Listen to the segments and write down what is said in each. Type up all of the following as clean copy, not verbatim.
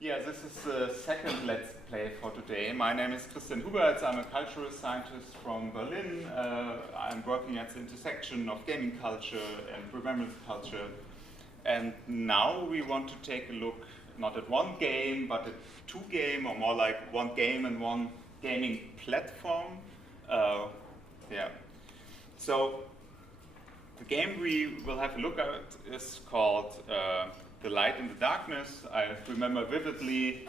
Yeah, this is the second Let's Play for today. My name is Christian Huberts. I'm a cultural scientist from Berlin. I'm working at the intersection of gaming culture and remembrance culture. And now we want to take a look not at one game, but at two games, or more like one game and one gaming platform. So the game we will have a look at is called The Light in the Darkness. I remember vividly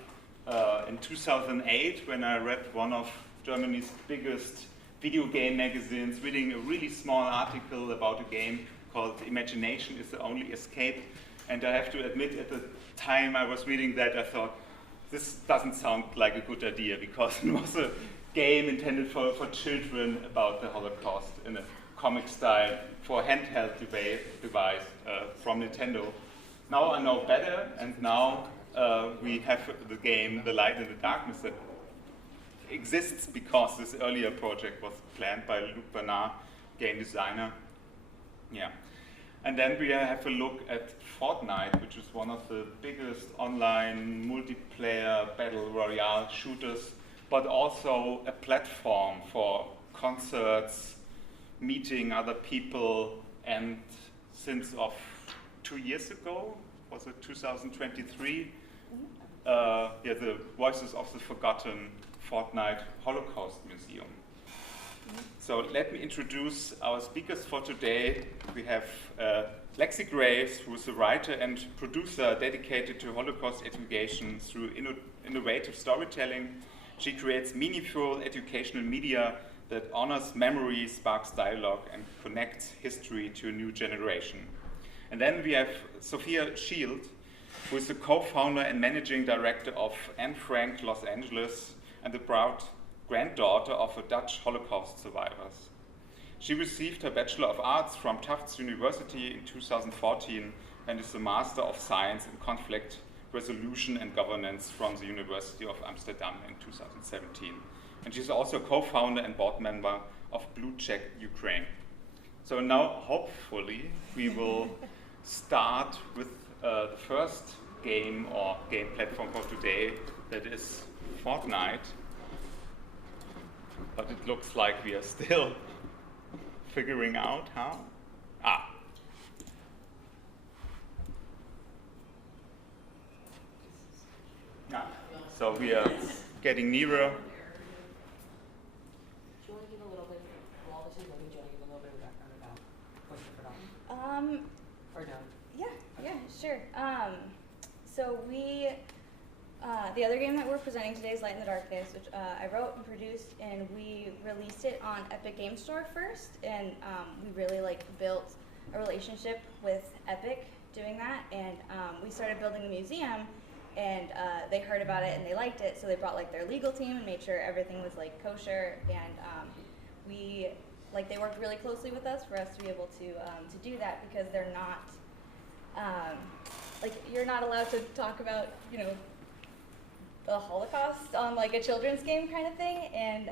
in 2008 when I read one of Germany's biggest video game magazines, reading a really small article about a game called Imagination is the Only Escape. And I have to admit, at the time I was reading that, I thought, this doesn't sound like a good idea, because it was a game intended for children about the Holocaust in a comic style for a handheld device from Nintendo. Now I know better, and now we have the game The Light in the Darkness that exists because this earlier project was planned by Luc Bernard, game designer. Yeah. And then we have a look at Fortnite, which is one of the biggest online multiplayer battle royale shooters, but also a platform for concerts, meeting other people, and since of 2 years ago, was it 2023? The Voices of the Forgotten Fortnite Holocaust Museum. So let me introduce our speakers for today. We have Lexi Graves, who is a writer and producer dedicated to Holocaust education through innovative storytelling. She creates meaningful educational media that honors memory, sparks dialogue, and connects history to a new generation. And then we have Sophia Shield, who is the co-founder and managing director of Anne Frank Los Angeles and the proud granddaughter of a Dutch Holocaust survivors. She received her Bachelor of Arts from Tufts University in 2014 and is a Master of Science in Conflict Resolution and Governance from the University of Amsterdam in 2017. And she's also co-founder and board member of Blue Check Ukraine. So now, hopefully, we will start with the first game or game platform for today, that is Fortnite. But it looks like we are still figuring out how. So we are getting nearer. Do you want to give a little bit, while this is loading, do you want to give a little bit of background about Voice of Forgotten? Or no? Yeah, sure. So we, the other game that we're presenting today is Light in the Darkness, which I wrote and produced, and we released it on Epic Game Store first, and we really built a relationship with Epic doing that, and we started building a museum, and they heard about it and they liked it, so they brought their legal team and made sure everything was kosher, and they worked really closely with us for us to be able to do that, because they're not you're not allowed to talk about the Holocaust on a children's game kind of thing, and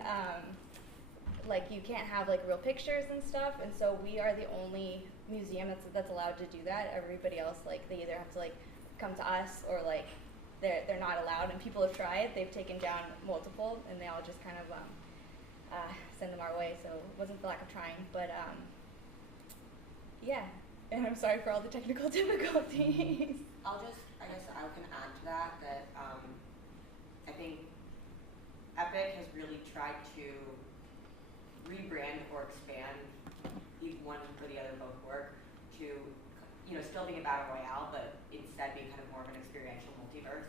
you can't have real pictures and stuff, and so we are the only museum that's allowed to do that. Everybody else they either have to come to us, or they're not allowed, and people have tried. They've taken down multiple, and they all just kind of send them our way, so it wasn't for lack of trying, but yeah, and I'm sorry for all the technical difficulties. I guess I can add to that I think Epic has really tried to rebrand or expand, either one or the other both work, to still being a battle royale, but instead being kind of more of an experiential multiverse.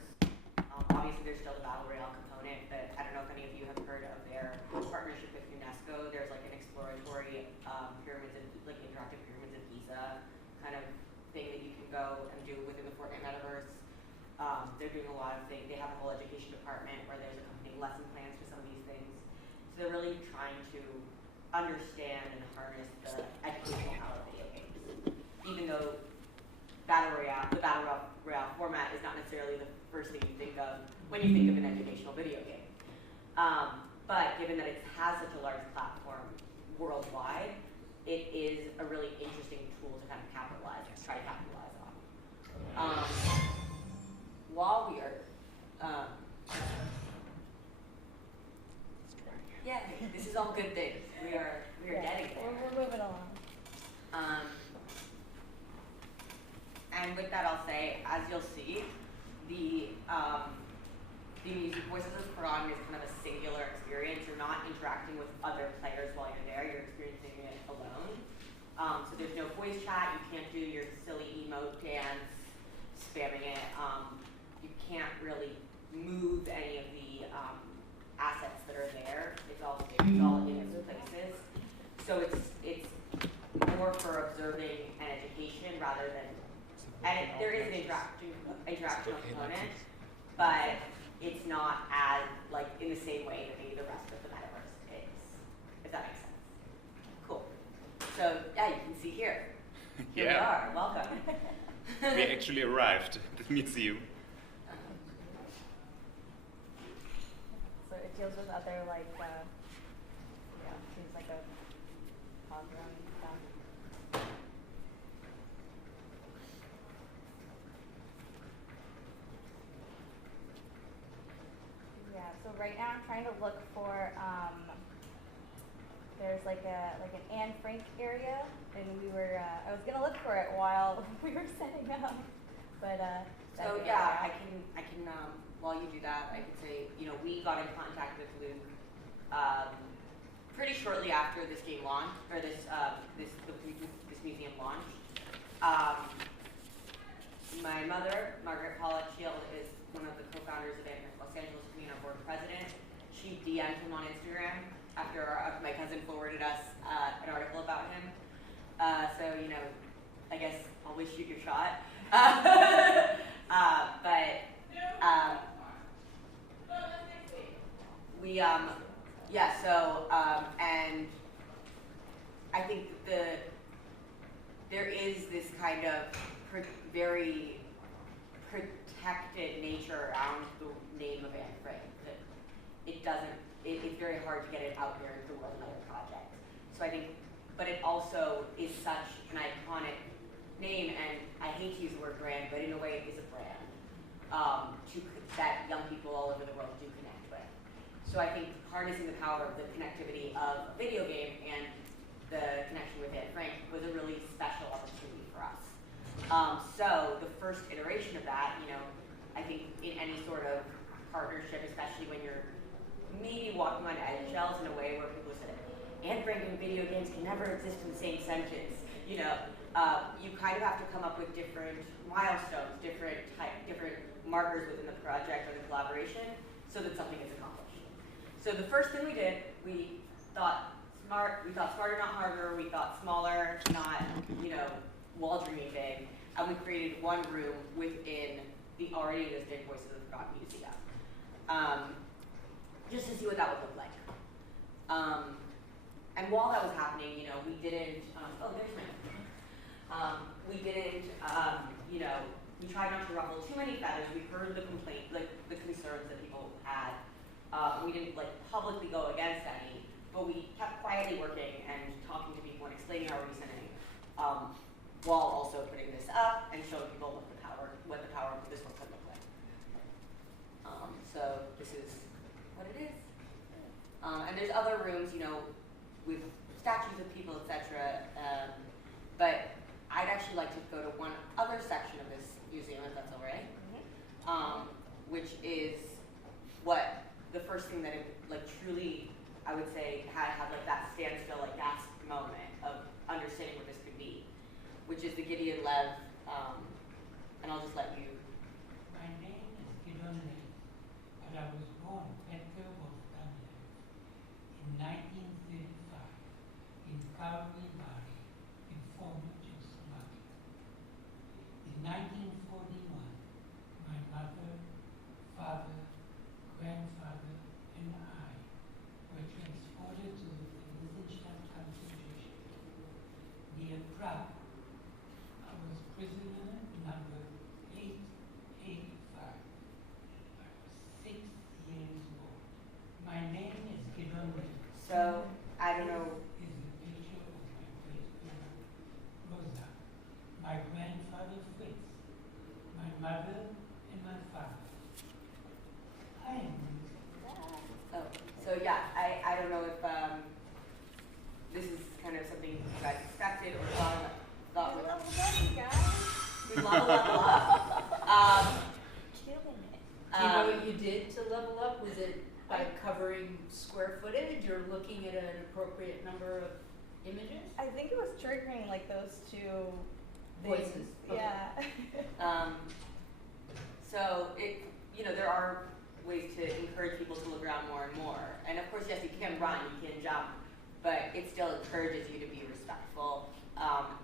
Obviously there's still the battle royale component, but I don't know if any of you have heard of their partnership with UNESCO. There's an exploratory interactive pyramids of Giza kind of thing that you can go and do within the Fortnite metaverse. They're doing a lot of things. They have a whole education department where there's accompanying lesson plans for some of these things. So they're really trying to understand and harness the educational power of video games. Even though the battle royale format is not necessarily the first thing you think of when you think of an educational video game. But given that it has such a large platform worldwide, it is a really interesting tool to kind of try to capitalize on. While we are all good things. We are getting there. We're moving along. And with that, I'll say, as you'll see, the music Voices of Quran is kind of a singular experience. You're not interacting with other players while you're there. You're experiencing it alone. So there's no voice chat. You can't do your silly emote dance, spamming it. You can't really move any of the assets that are there. It's all in its places. So it's more for observing and education rather than, and there is an interaction component, but it's not as, like, in the same way that maybe the rest of the metaverse is, if that makes sense. Cool. So, yeah, you can see here. Here we are. Welcome. We actually arrived at the museum. So it deals with other, like, things like a program stuff. Yeah, so right now I'm trying to look for, there's like an Anne Frank area, and I was gonna look for it while we were setting up, but so yeah, I can while you do that, I could say, we got in contact with Luke pretty shortly after this game launched, or this museum launched. My mother, Margaret Pollock Shield, is one of the co-founders of Los Angeles Community Board President. She DM'd him on Instagram after my cousin forwarded us an article about him. So, I guess always shoot your shot. And I think there is this kind of very protected nature around the name of Anne Frank that it's very hard to get it out there into the world in other projects. So I think, but it also is such an iconic name, and I hate to use the word brand, but in a way it is a brand that young people all over the world do connect with. So I think harnessing the power of the connectivity of a video game and the connection with Anne Frank was a really special opportunity for us. So the first iteration of that, I think in any sort of partnership, especially when you're maybe walking on eggshells in a way where people say, Anne Frank and video games can never exist in the same sentence. You kind of have to come up with different milestones, different markers within the project or the collaboration so that something is accomplished. So the first thing we did, we thought smarter, not harder. We thought smaller, not, wall dreaming big. And we created one room within the already existing Voices of the Forgotten Museum, just to see what that would look like. And while that was happening, we didn't, there's my, we didn't, we tried not to ruffle too many feathers. We heard the complaint, like the concerns that people had. We didn't publicly go against any, but we kept quietly working and talking to people and explaining our reasoning, while also putting this up and showing people what the power of this one could look like. So this is what it is. And there's other rooms, with statues of people, etc. But I'd actually like to go to one other section of this museum, if that's all right. Mm-hmm. Which is what the first thing that it, truly, I would say, had that standstill, gasp moment of understanding what this could be, which is the Gideon Lev, and I'll just let you. My name is Gideon Lev, but I was born Petro Bostania in 1935 in Calgary Valley in former Czechoslovakia. In 1941, my mother, father, grandfather, and I were transported to the Eisenstadt concentration near Prague. I was prisoner number 8 know what you did to level up? Was it by covering square footage or looking at an appropriate number of images? I think it was triggering like those two Voices. things. Okay. Yeah. So there are ways to encourage people to look around more and more. And of course, yes, you can run, you can jump, but it still encourages you to be respectful.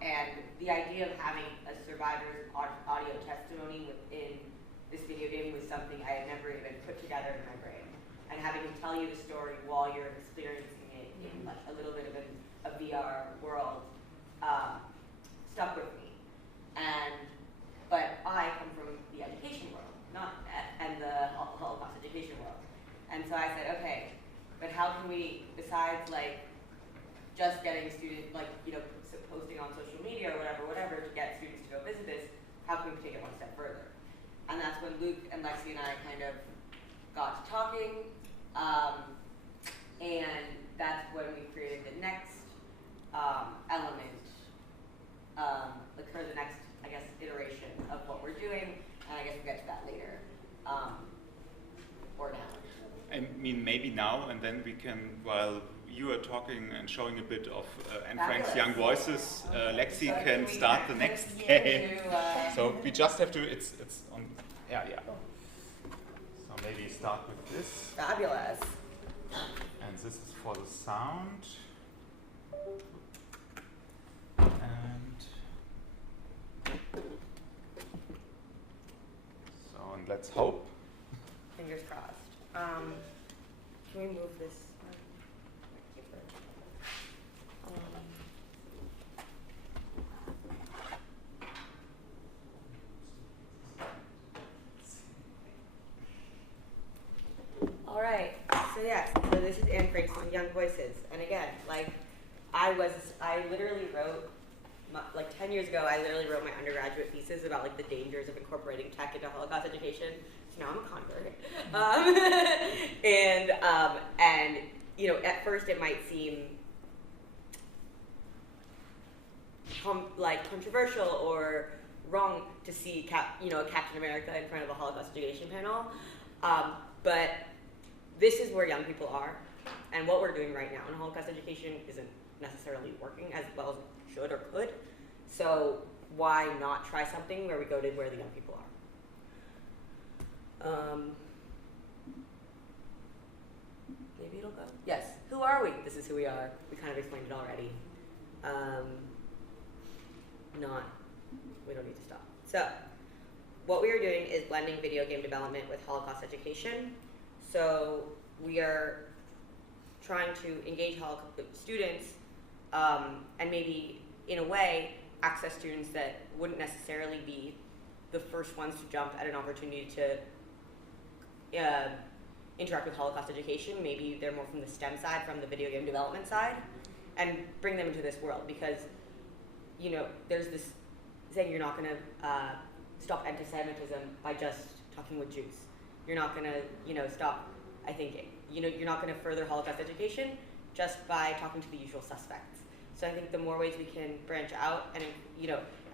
And the idea of having a survivor's audio testimony within this video game was something I had never even put together in my brain. And having him tell you the story while you're experiencing it in like a little bit of a VR world stuck with me. But I come from the education world, and the Holocaust education world. And so I said, okay, but how can we, besides like just getting students, like, posting on social media or whatever, to get students to go visit this, how can we take it one step further? And that's when Luke and Lexi and I kind of got to talking, and that's when we created the next element, the next, I guess, iteration of what we're doing, and I guess we'll get to that later, or now. I mean, maybe now, and then we can, while you are talking and showing a bit of Anne Frank's Fabulous. young voices, Lexi So can we start the next next year game. to, So we just have to, it's on, yeah. So maybe start with this. Fabulous. And this is for the sound. And so, and let's hope. Fingers crossed. Can we move this? All right. So yes. So this is Anne Frank's Young Voices, and again, like I literally wrote. Like 10 years ago, I literally wrote my undergraduate thesis about like the dangers of incorporating tech into Holocaust education. So now I'm a convert. And at first it might seem like controversial or wrong to see a Captain America in front of a Holocaust education panel, but this is where young people are, and what we're doing right now in Holocaust education isn't necessarily working as well as it should or could. So why not try something where we go to where the young people are? Maybe it'll go. Yes. Who are we? This is who we are. We kind of explained it already. We don't need to stop. So what we are doing is blending video game development with Holocaust education. So we are trying to engage students and maybe, in a way, access students that wouldn't necessarily be the first ones to jump at an opportunity to interact with Holocaust education. Maybe they're more from the STEM side, from the video game development side, and bring them into this world because, there's this saying you're not going to stop anti-Semitism by just talking with Jews. You're not going to, stop, I think, you're not going to further Holocaust education just by talking to the usual suspects. So I think the more ways we can branch out and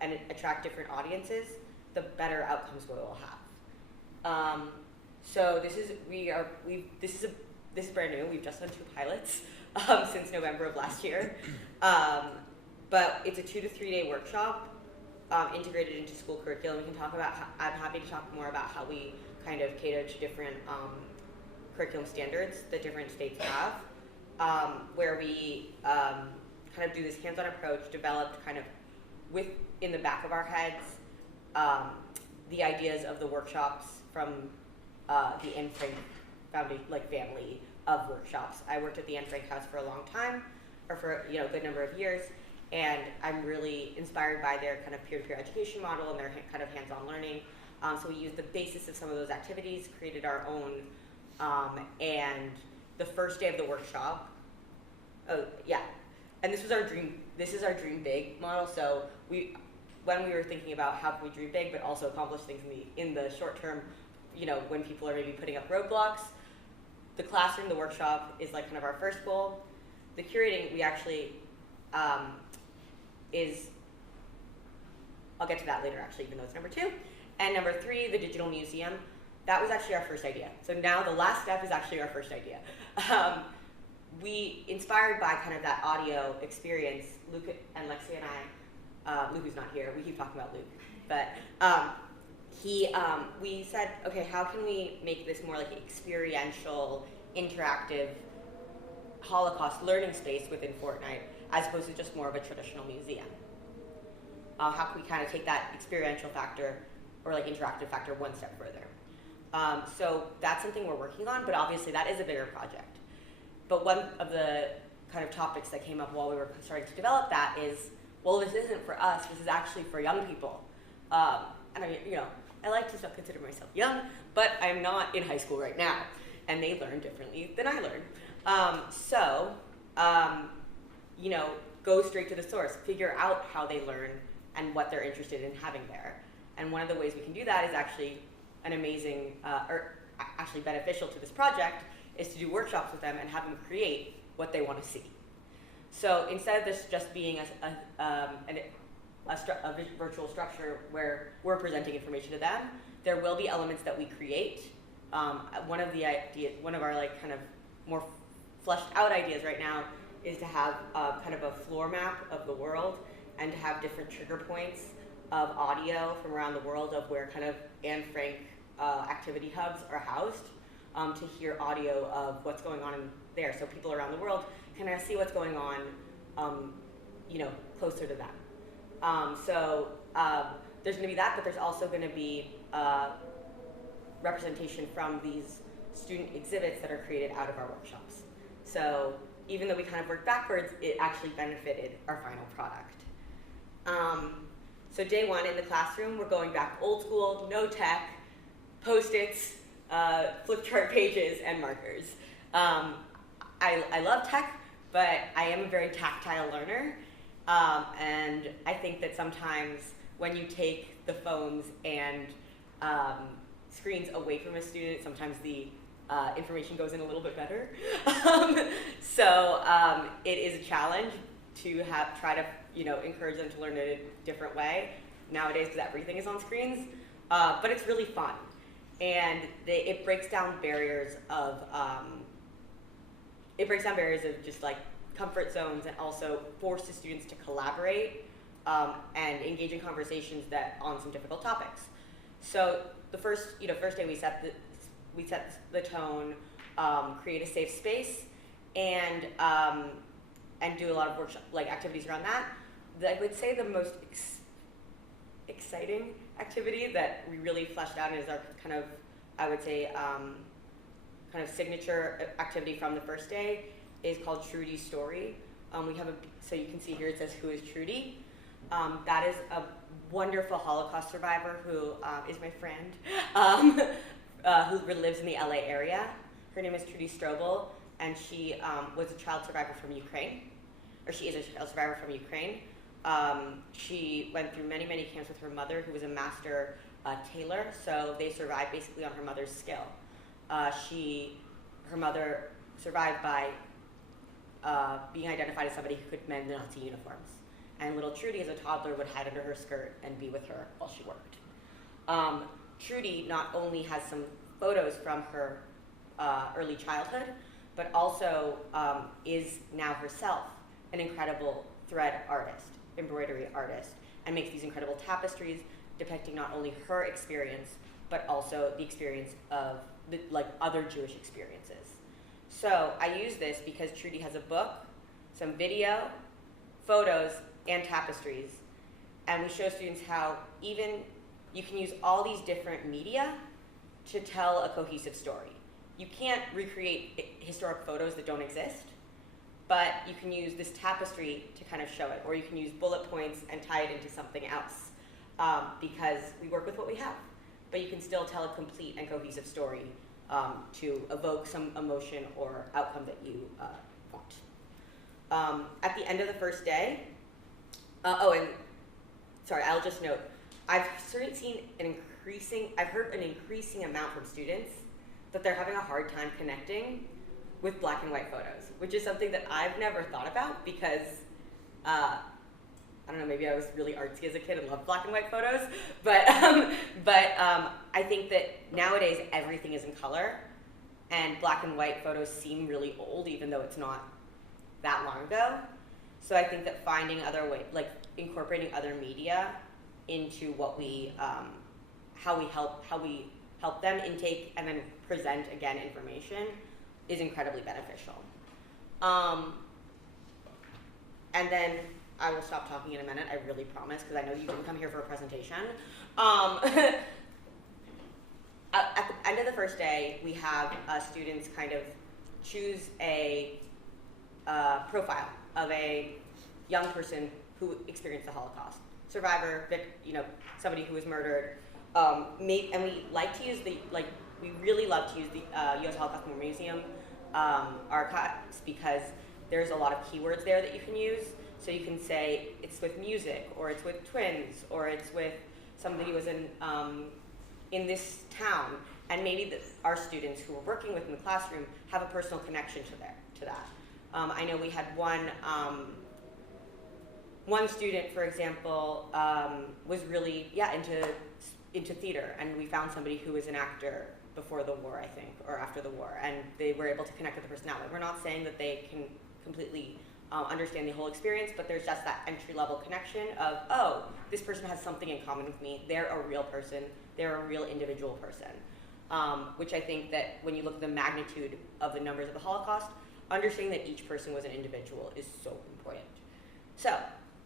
and attract different audiences, the better outcomes we will have. So this is brand new. We've just done 2 pilots since November of last year, but it's a 2 to 3 day workshop integrated into school curriculum. We can talk about. I'm happy to talk more about how we kind of cater to different curriculum standards that different states have, where we kind of do this hands-on approach, developed kind of in the back of our heads, the ideas of the workshops from the Anne Frank Foundation, family of workshops. I worked at the Anne Frank House for a long time, or for a good number of years, and I'm really inspired by their kind of peer-to-peer education model and their kind of hands-on learning. So we used the basis of some of those activities, created our own, and the first day of the workshop, and this is our dream big model. So when we were thinking about how can we dream big but also accomplish things in the short term, when people are maybe putting up roadblocks, the classroom, the workshop is like kind of our first goal. The curating, we actually I'll get to that later actually, even though it's number 2. And number 3, the digital museum. that was actually our first idea. So now the last step is actually our first idea. We, inspired by kind of that audio experience, Luke and Lexi and I, Luke is not here, we keep talking about Luke, but we said, okay, how can we make this more like experiential, interactive Holocaust learning space within Fortnite, as opposed to just more of a traditional museum? How can we kind of take that experiential factor or like interactive factor one step further? So that's something we're working on, but obviously that is a bigger project. But one of the kind of topics that came up while we were starting to develop that is, well, this isn't for us, this is actually for young people. And I like to still consider myself young, but I'm not in high school right now, and they learn differently than I learn. Go straight to the source, figure out how they learn and what they're interested in having there. And one of the ways we can do that is actually an amazing, or actually beneficial to this project, is to do workshops with them and have them create what they want to see. So instead of this just being a virtual structure where we're presenting information to them, there will be elements that we create. One of our like kind of more fleshed out ideas right now is to have kind of a floor map of the world and to have different trigger points of audio from around the world of where kind of Anne Frank activity hubs are housed, to hear audio of what's going on in there, so people around the world can kind of see what's going on, closer to them. There's going to be that, but there's also going to be representation from these student exhibits that are created out of our workshops. So even though we kind of worked backwards, it actually benefited our final product. So day one in the classroom, we're going back old school, no tech, Post-its, flip chart pages, and markers. I love tech, but I am a very tactile learner. And I think that sometimes when you take the phones and screens away from a student, sometimes the information goes in a little bit better. It is a challenge to try to encourage them to learn in a different way nowadays, because everything is on screens. But it's really fun, and it breaks down barriers of just like comfort zones, and also forces students to collaborate and engage in conversations on some difficult topics. So the first day we set the tone, create a safe space, and do a lot of workshop activities around that. I would say the most exciting activity that we really fleshed out is our kind of, I would say, kind of signature activity from the first day is called Trudy's Story. We have so you can see here it says, "Who is Trudy?" That is a wonderful Holocaust survivor who is my friend, who lives in the LA area. Her name is Trudy Strobel, and she was a child survivor from Ukraine, or she is a child survivor from Ukraine. She went through many, many camps with her mother, who was a master tailor, so they survived basically on her mother's skill. Her mother survived by being identified as somebody who could mend the Nazi uniforms. And little Trudy, as a toddler, would hide under her skirt and be with her while she worked. Trudy not only has some photos from her early childhood, but also is now herself an incredible thread artist, embroidery artist, and makes these incredible tapestries depicting not only her experience, but also the experience of other Jewish experiences. So I use this because Trudy has a book, some video, photos, and tapestries, and we show students how even you can use all these different media to tell a cohesive story. You can't recreate historic photos that don't exist, but you can use this tapestry to kind of show it, or you can use bullet points and tie it into something else, because we work with what we have. But you can still tell a complete and cohesive story to evoke some emotion or outcome that you want. At the end of the first day, I'll just note, I've heard an increasing amount from students that they're having a hard time connecting with black and white photos, which is something that I've never thought about because, I don't know, maybe I was really artsy as a kid and loved black and white photos, but I think that nowadays everything is in color, and black and white photos seem really old, even though it's not that long ago. So I think that finding other ways, like incorporating other media into what we, how we help them intake and then present again information is incredibly beneficial. And then I will stop talking in a minute, I really promise, because I know you didn't come here for a presentation. At the end of the first day, we have students kind of choose a profile of a young person who experienced the Holocaust. Survivor, somebody who was murdered. And we like to use we really love to use the U.S. Holocaust Memorial Museum archives, because there's a lot of keywords there that you can use. So you can say it's with music, or it's with twins, or it's with somebody who was in this town, and maybe our students who we're working with in the classroom have a personal connection to that. I know we had one student, for example, was really into theater, and we found somebody who was an actor before the war, I think, or after the war, and they were able to connect with the personality. We're not saying that they can completely understand the whole experience, but there's just that entry-level connection of, oh, this person has something in common with me. They're a real person. They're a real individual person. Which I think that when you look at the magnitude of the numbers of the Holocaust, understanding that each person was an individual is so important. So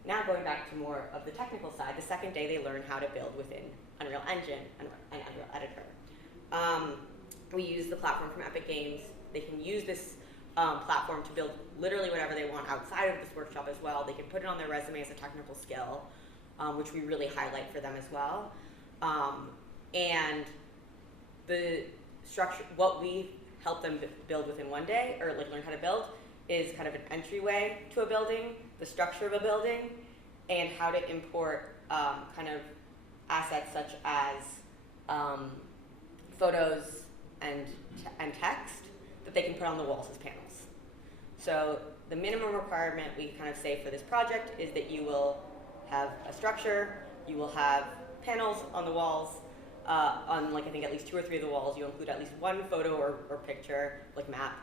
now going back to more of the technical side, the second day they learn how to build within Unreal Engine and Unreal Editor. We use the platform from Epic Games. They can use this platform to build literally whatever they want outside of this workshop as well. They can put it on their resume as a technical skill, which we really highlight for them as well. And the structure, what we help them build within one day, or learn how to build, is kind of an entryway to a building, the structure of a building, and how to import kind of assets such as photos and text that they can put on the walls as panels. So the minimum requirement we kind of say for this project is that you will have a structure, you will have panels on the walls, on I think at least 2 or 3 of the walls. You'll include at least one photo or picture, map,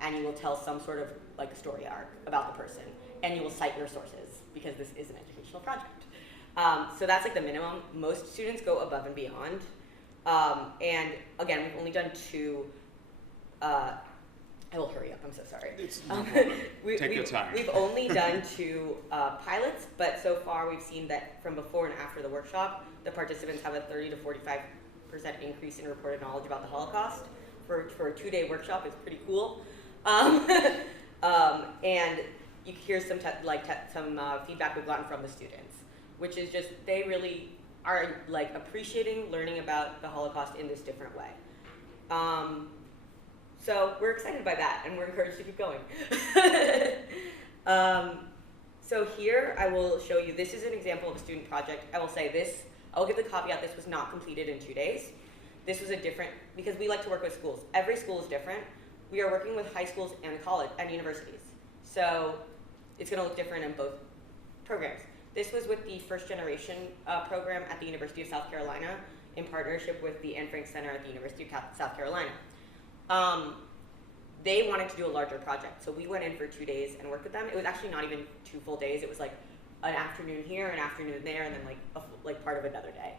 and you will tell some sort of story arc about the person, and you will cite your sources, because this is an educational project. So that's the minimum. Most students go above and beyond. And again, we've only done 2. I will hurry up, I'm so sorry. It's no problem. Take your time. We've only done 2 pilots, but so far we've seen that from before and after the workshop, the participants have a 30 to 45% increase in reported knowledge about the Holocaust. For a 2-day workshop, it's pretty cool. And you hear some feedback we've gotten from the students, which is just they really are appreciating learning about the Holocaust in this different way. So we're excited by that, and we're encouraged to keep going. So here I will show you, this is an example of a student project. I will say this, I'll give the caveat, this was not completed in 2 days. This was a different, because we like to work with schools. Every school is different. We are working with high schools and college and universities. So it's gonna look different in both programs. This was with the first generation program at the University of South Carolina in partnership with the Anne Frank Center at the University of South Carolina. They wanted to do a larger project, so we went in for 2 days and worked with them. It was actually not even 2 full days. It was an afternoon here, an afternoon there, and then part of another day.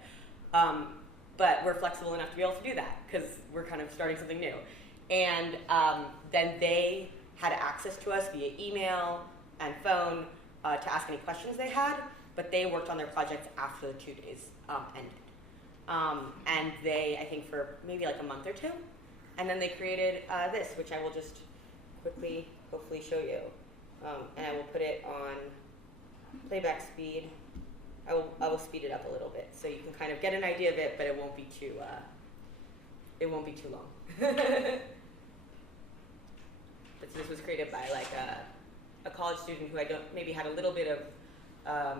But we're flexible enough to be able to do that because we're kind of starting something new. And then they had access to us via email and phone to ask any questions they had, but they worked on their projects after the 2 days ended. And they, I think for maybe a month or 2, and then they created this, which I will just quickly, hopefully show you. And I will put it on playback speed. I will speed it up a little bit so you can kind of get an idea of it, but it won't be too long. But this was created by a college student who maybe had a little bit of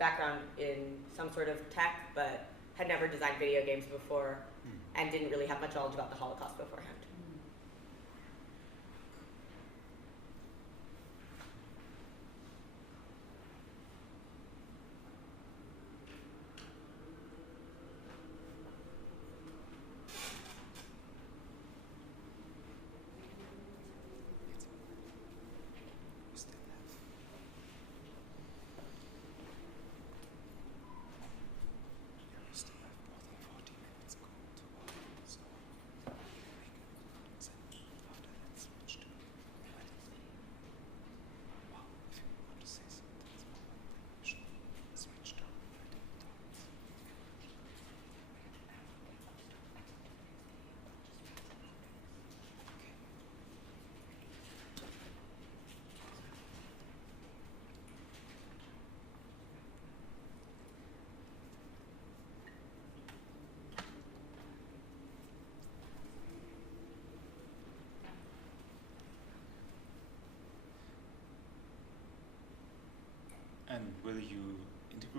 background in some sort of tech, but had never designed video games before and didn't really have much knowledge about the Holocaust beforehand.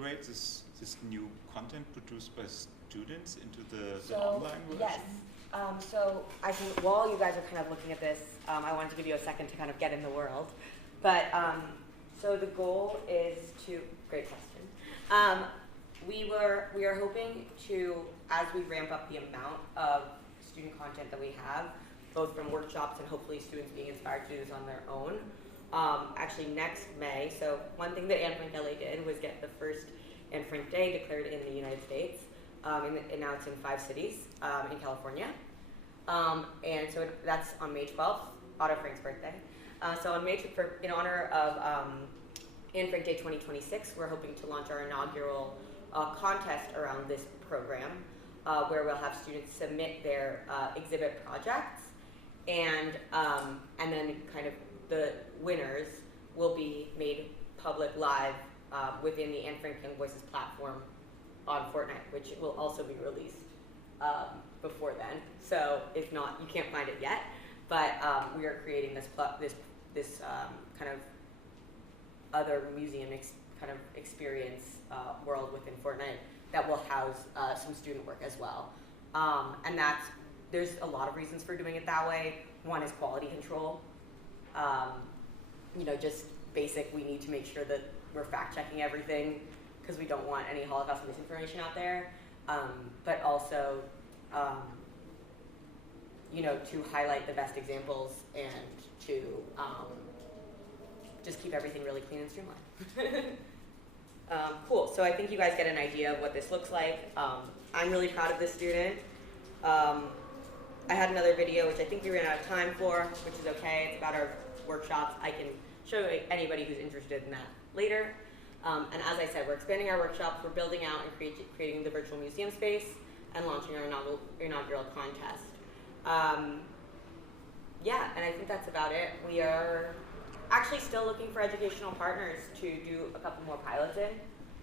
integrate this new content produced by students into the So, online version? yes. So I think while you guys are kind of looking at this, I wanted to give you a second to kind of get in the world. But so the goal is to, great question. We are hoping to, as we ramp up the amount of student content that we have, both from workshops and hopefully students being inspired to do this on their own. Actually next May, so one thing that Anne Frank LA did was get the first Anne Frank Day declared in the United States. And now it's in 5 cities in California. And so that's on May 12th, Otto Frank's birthday. So on May, in honor of Anne Frank Day 2026, we're hoping to launch our inaugural contest around this program, where we'll have students submit their exhibit projects, and then kind of the winners will be made public live within the Anne Frank Young Voices platform on Fortnite, which will also be released before then. So if not, you can't find it yet, but we are creating this kind of other museum kind of experience world within Fortnite that will house some student work as well. And there's a lot of reasons for doing it that way. One is quality control. Just basic, we need to make sure that we're fact checking everything because we don't want any Holocaust misinformation out there. But also, to highlight the best examples and to just keep everything really clean and streamlined. Cool, so I think you guys get an idea of what this looks like. I'm really proud of this student. I had another video, which I think we ran out of time for, which is okay. It's about our workshops. I can show anybody who's interested in that later. And as I said, we're expanding our workshops, we're building out and creating the virtual museum space, and launching our inaugural contest. Yeah, and I think that's about it. We are actually still looking for educational partners to do a couple more pilots in.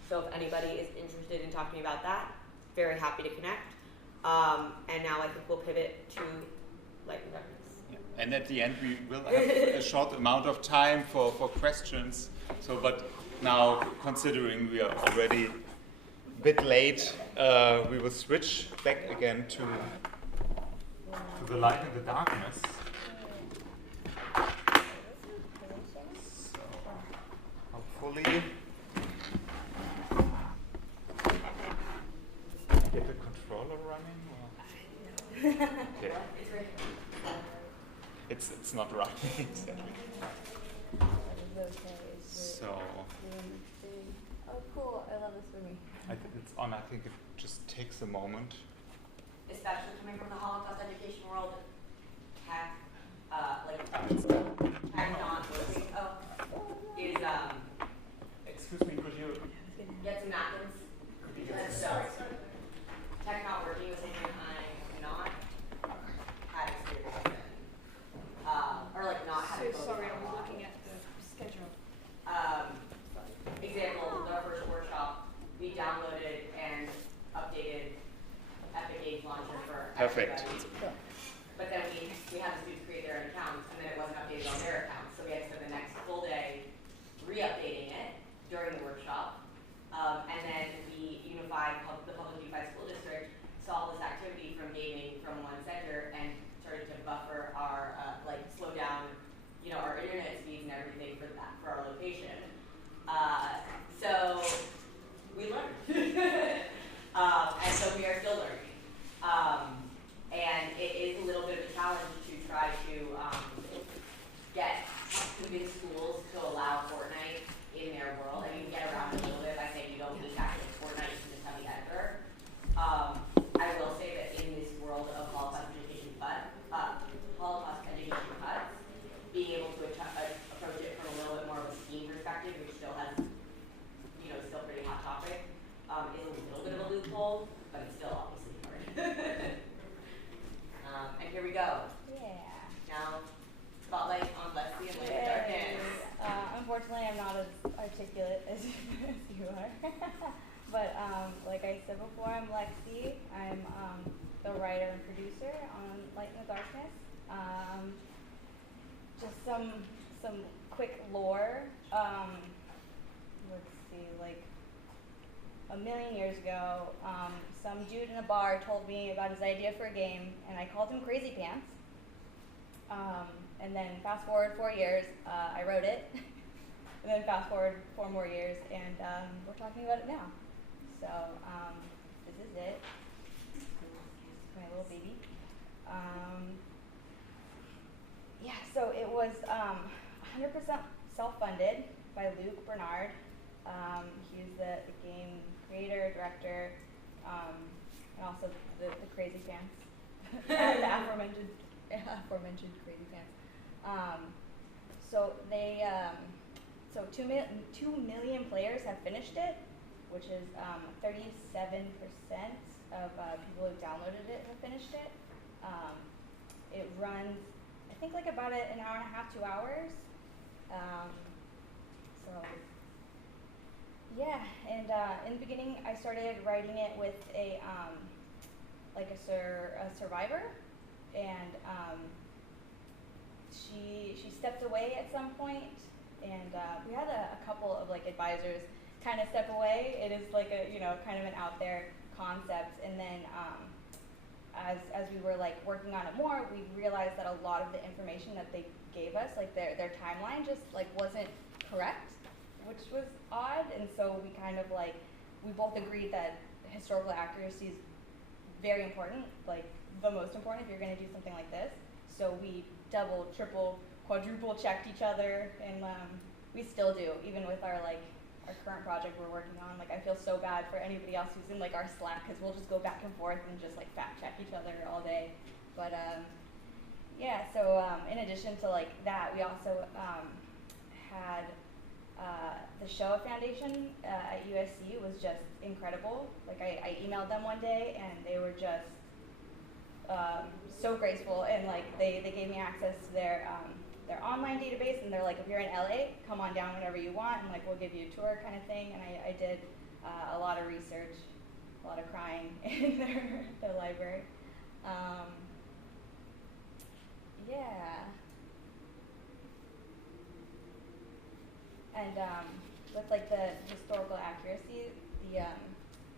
So if anybody is interested in talking about that, very happy to connect. And now I think we'll pivot to Light and Darkness. Yeah. And at the end, we will have a short amount of time for questions. So, but now, considering we are already a bit late, we will switch back again to the Light and the Darkness. So, hopefully, get the controller running. Or? Okay. It's not running exactly. So. Oh, cool! I love this for me. I think it's on. I think it just takes a moment. Especially coming from the Holocaust education world, tech, tech non-working. Is Excuse me, could you get some napkins? could you get some Sorry. Tech not working was something I'm not had experience in, or like not having. So sorry, I'm looking at the schedule. Example, the first workshop, we downloaded and updated Epic Games Launcher for Perfect. everybody. But then we had the students create their own accounts, and then it wasn't updated on their accounts, so we had to spend the next full day re-updating it during the workshop. And then we unified the public unified school district, saw this activity from gaming from one center, and started to buffer our, slow down, our internet speeds and everything for our location. So we learned. And so we are still learning. And it is a little bit of a challenge to try to convince schools to allow Fortnite in their world. I mean, you get around it a little bit by saying you don't need to access Fortnite, you can just have the editor. I will say that in this world of Holocaust education cuts, being able to approach it from a little bit more of a STEAM perspective, which still has, still pretty hot topic, is a little bit of a loophole, but it's still obviously hard. And here we go. Yeah. Now, spotlight on Leslie and Light and Darkness. Unfortunately, I'm not as articulate as you are. But like I said before, I'm Lexi. I'm the writer and producer on Light and the Darkness. Just some quick lore. Let's see, a million years ago, some dude in a bar told me about his idea for a game, and I called him Crazy Pants. And then fast forward 4 years, I wrote it. And then fast forward 4 more years, and we're talking about it now. So this is it. My little baby. Yeah, so it was 100% self-funded by Luke Bernard. He's the game creator, director, and also the Crazy Pants, the aforementioned Crazy Pants. So they, so 2 million players have finished it, which is 37% of people who downloaded it have finished it. It runs, I think, like about an hour and a half, 2 hours. So yeah, and in the beginning, I started writing it with a survivor, and she stepped away at some point, and we had a couple of like advisors kind of step away. It is like a kind of an out there concept, and then as we were like working on it more, we realized that a lot of the information that they gave us, like their timeline, just like wasn't correct, which was odd. And so we kind of like, we both agreed that historical accuracy is very important, like the most important if you're going to do something like this. So we double, triple, quadruple checked each other, and we still do, even with our current project we're working on. Like, I feel so bad for anybody else who's in like our Slack, because we'll just go back and forth and just like fact check each other all day. But yeah, so in addition to like that, we also had the Shoah Foundation at USC was just incredible. Like, I emailed them one day, and they were just so graceful, and like they gave me access to their online database, and they're like, if you're in LA, come on down whenever you want, and like we'll give you a tour kind of thing. And I did a lot of research, a lot of crying in their library. Yeah. And with like the historical accuracy, the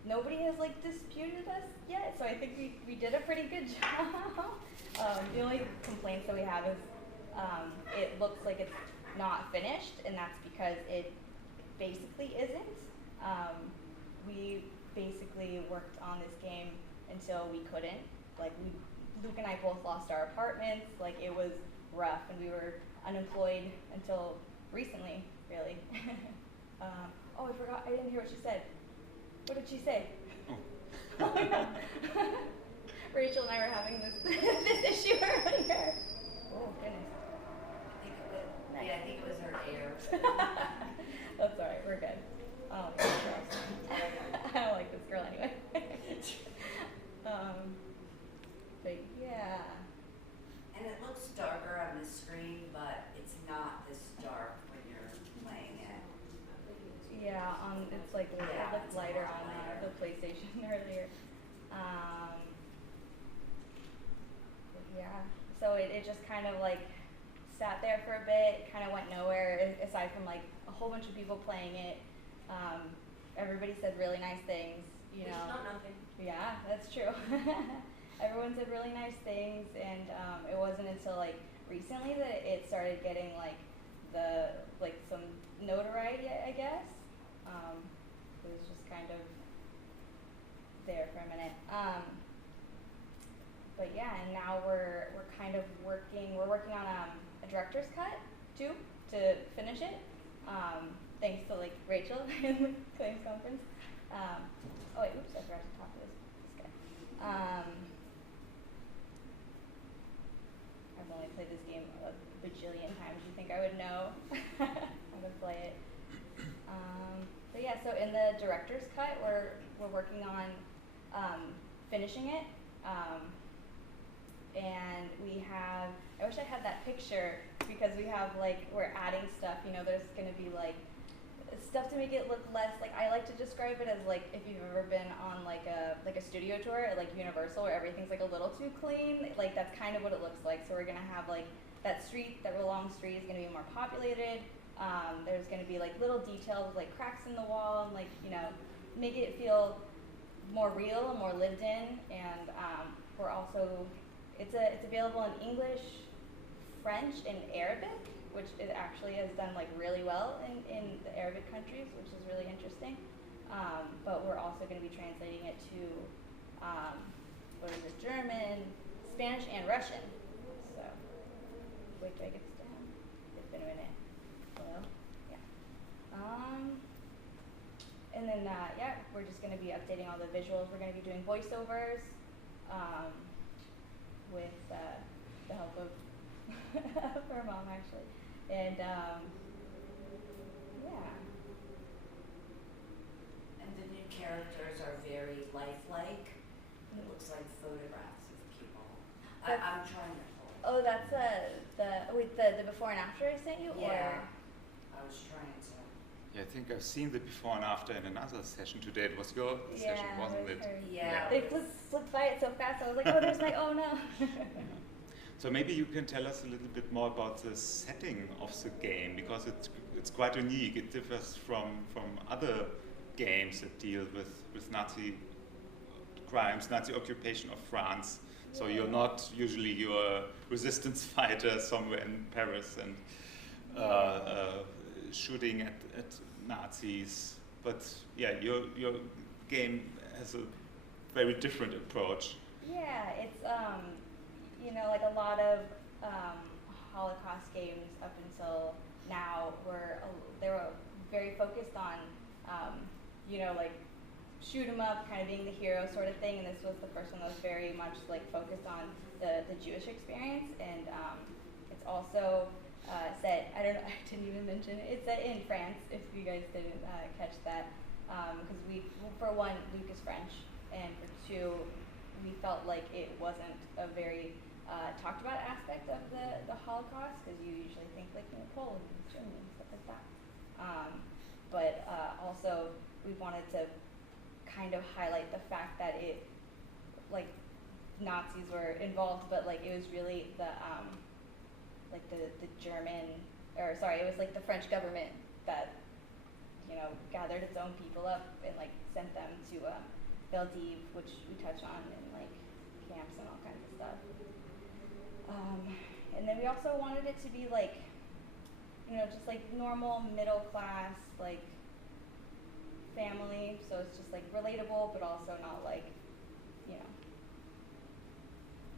nobody has like disputed us yet, so I think we did a pretty good job. The only complaints that we have is it looks like it's not finished, and that's because it basically isn't. We basically worked on this game until we couldn't. Like, Luke and I both lost our apartments. Like, it was rough, and we were unemployed until recently, really. Oh, I forgot, I didn't hear what she said. What did she say? Oh my God. Rachel and I were having this issue earlier. Oh goodness. I think it was her hair. That's all right, we're good. I don't like this girl anyway. But yeah. And it looks darker on the screen, but it's not this dark when you're playing it. Yeah, it's like it looked lighter on the PlayStation earlier. Yeah, so it just kind of like sat there for a bit, kind of went nowhere, aside from like a whole bunch of people playing it. Everybody said really nice things, you know. Which is not nothing. Yeah, that's true. Everyone said really nice things, and it wasn't until like recently that it started getting like some notoriety, I guess. It was just kind of there for a minute. But yeah, and now we're kind of working on a director's cut too, to finish it. Thanks to like Rachel in the claims conference. Oh wait, oops, I forgot to talk to this guy. I've only played this game a bajillion times. You think I would know how to play it? But yeah, so in the director's cut, we're working on finishing it, and we have. I wish I had that picture, because we have like, we're adding stuff. You know, there's gonna be like stuff to make it look less like. I like to describe it as like, if you've ever been on like a studio tour at like Universal, where everything's like a little too clean. Like, that's kind of what it looks like. So we're gonna have like that long street is gonna be more populated. There's going to be like little details like cracks in the wall, and like, you know, make it feel more real and more lived in, and we're also, it's available in English, French, and Arabic, which it actually has done like really well in the Arabic countries, which is really interesting. But we're also going to be translating it to, German, Spanish, and Russian. So, wait, do I get this down? It's been a minute. Hello? Yeah. And then, yeah, we're just going to be updating all the visuals. We're going to be doing voiceovers with the help of her mom, actually. And, yeah. And the new characters are very lifelike. It looks like photographs of people. I'm trying to pull. Oh, that's the before and after I sent you? Yeah. Or? I was trying to. Yeah, I think I've seen the before and after in another session today. It was your session, wasn't it? Yeah. They flipped by it so fast, I was like, oh, there's my, oh no. So maybe you can tell us a little bit more about the setting of the game, because it's quite unique. It differs from other games that deal with Nazi crimes, Nazi occupation of France. So you're not usually your resistance fighter somewhere in Paris and shooting at Nazis. But yeah, your game has a very different approach. Yeah, it's like a lot of Holocaust games up until now they were very focused on like shoot 'em up, kind of being the hero sort of thing, and this was the first one that was very much like focused on the Jewish experience, and it's also set, I didn't even mention it, it's set in France, if you guys didn't catch that, because for one, Luke is French, and for two, we felt like it wasn't a very talked about aspect of the Holocaust, because you usually think like Poland and Germany and stuff like that. But also we wanted to kind of highlight the fact that it, like, Nazis were involved, but like it was really the German, or sorry, it was like the French government that gathered its own people up and like sent them to Veldiv, which we touch on, and like camps and all kinds of stuff. And then we also wanted it to be like, just like normal middle class, like family. So it's just like relatable, but also not like,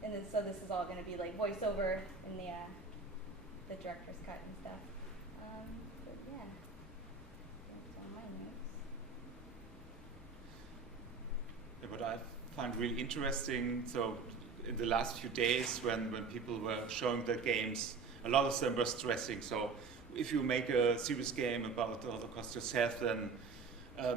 And then, so this is all going to be like voiceover in the director's cut and stuff. But yeah, that's all my notes. Yeah, what I find really interesting, so in the last few days when people were showing their games, a lot of them were stressing. So if you make a serious game about the Holocaust yourself, then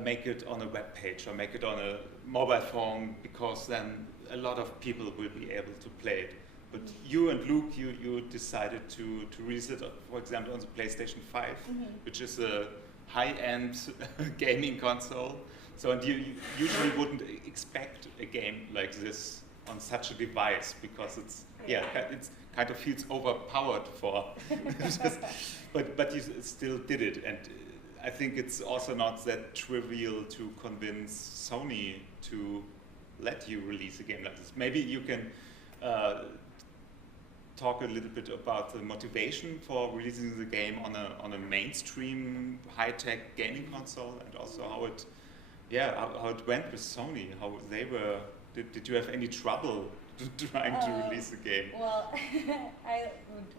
make it on a web page or make it on a mobile phone, because then a lot of people will be able to play it. But you and Luke, you decided to release it, for example, on the PlayStation 5, which is a high-end gaming console. So and you usually wouldn't expect a game like this on such a device, because it's kind of feels overpowered for but you still did it, and I think it's also not that trivial to convince Sony to let you release a game like this. Maybe you can talk a little bit about the motivation for releasing the game on a mainstream high-tech gaming console, and also how it went with Sony, how they were. Did you have any trouble trying to release the game? Well,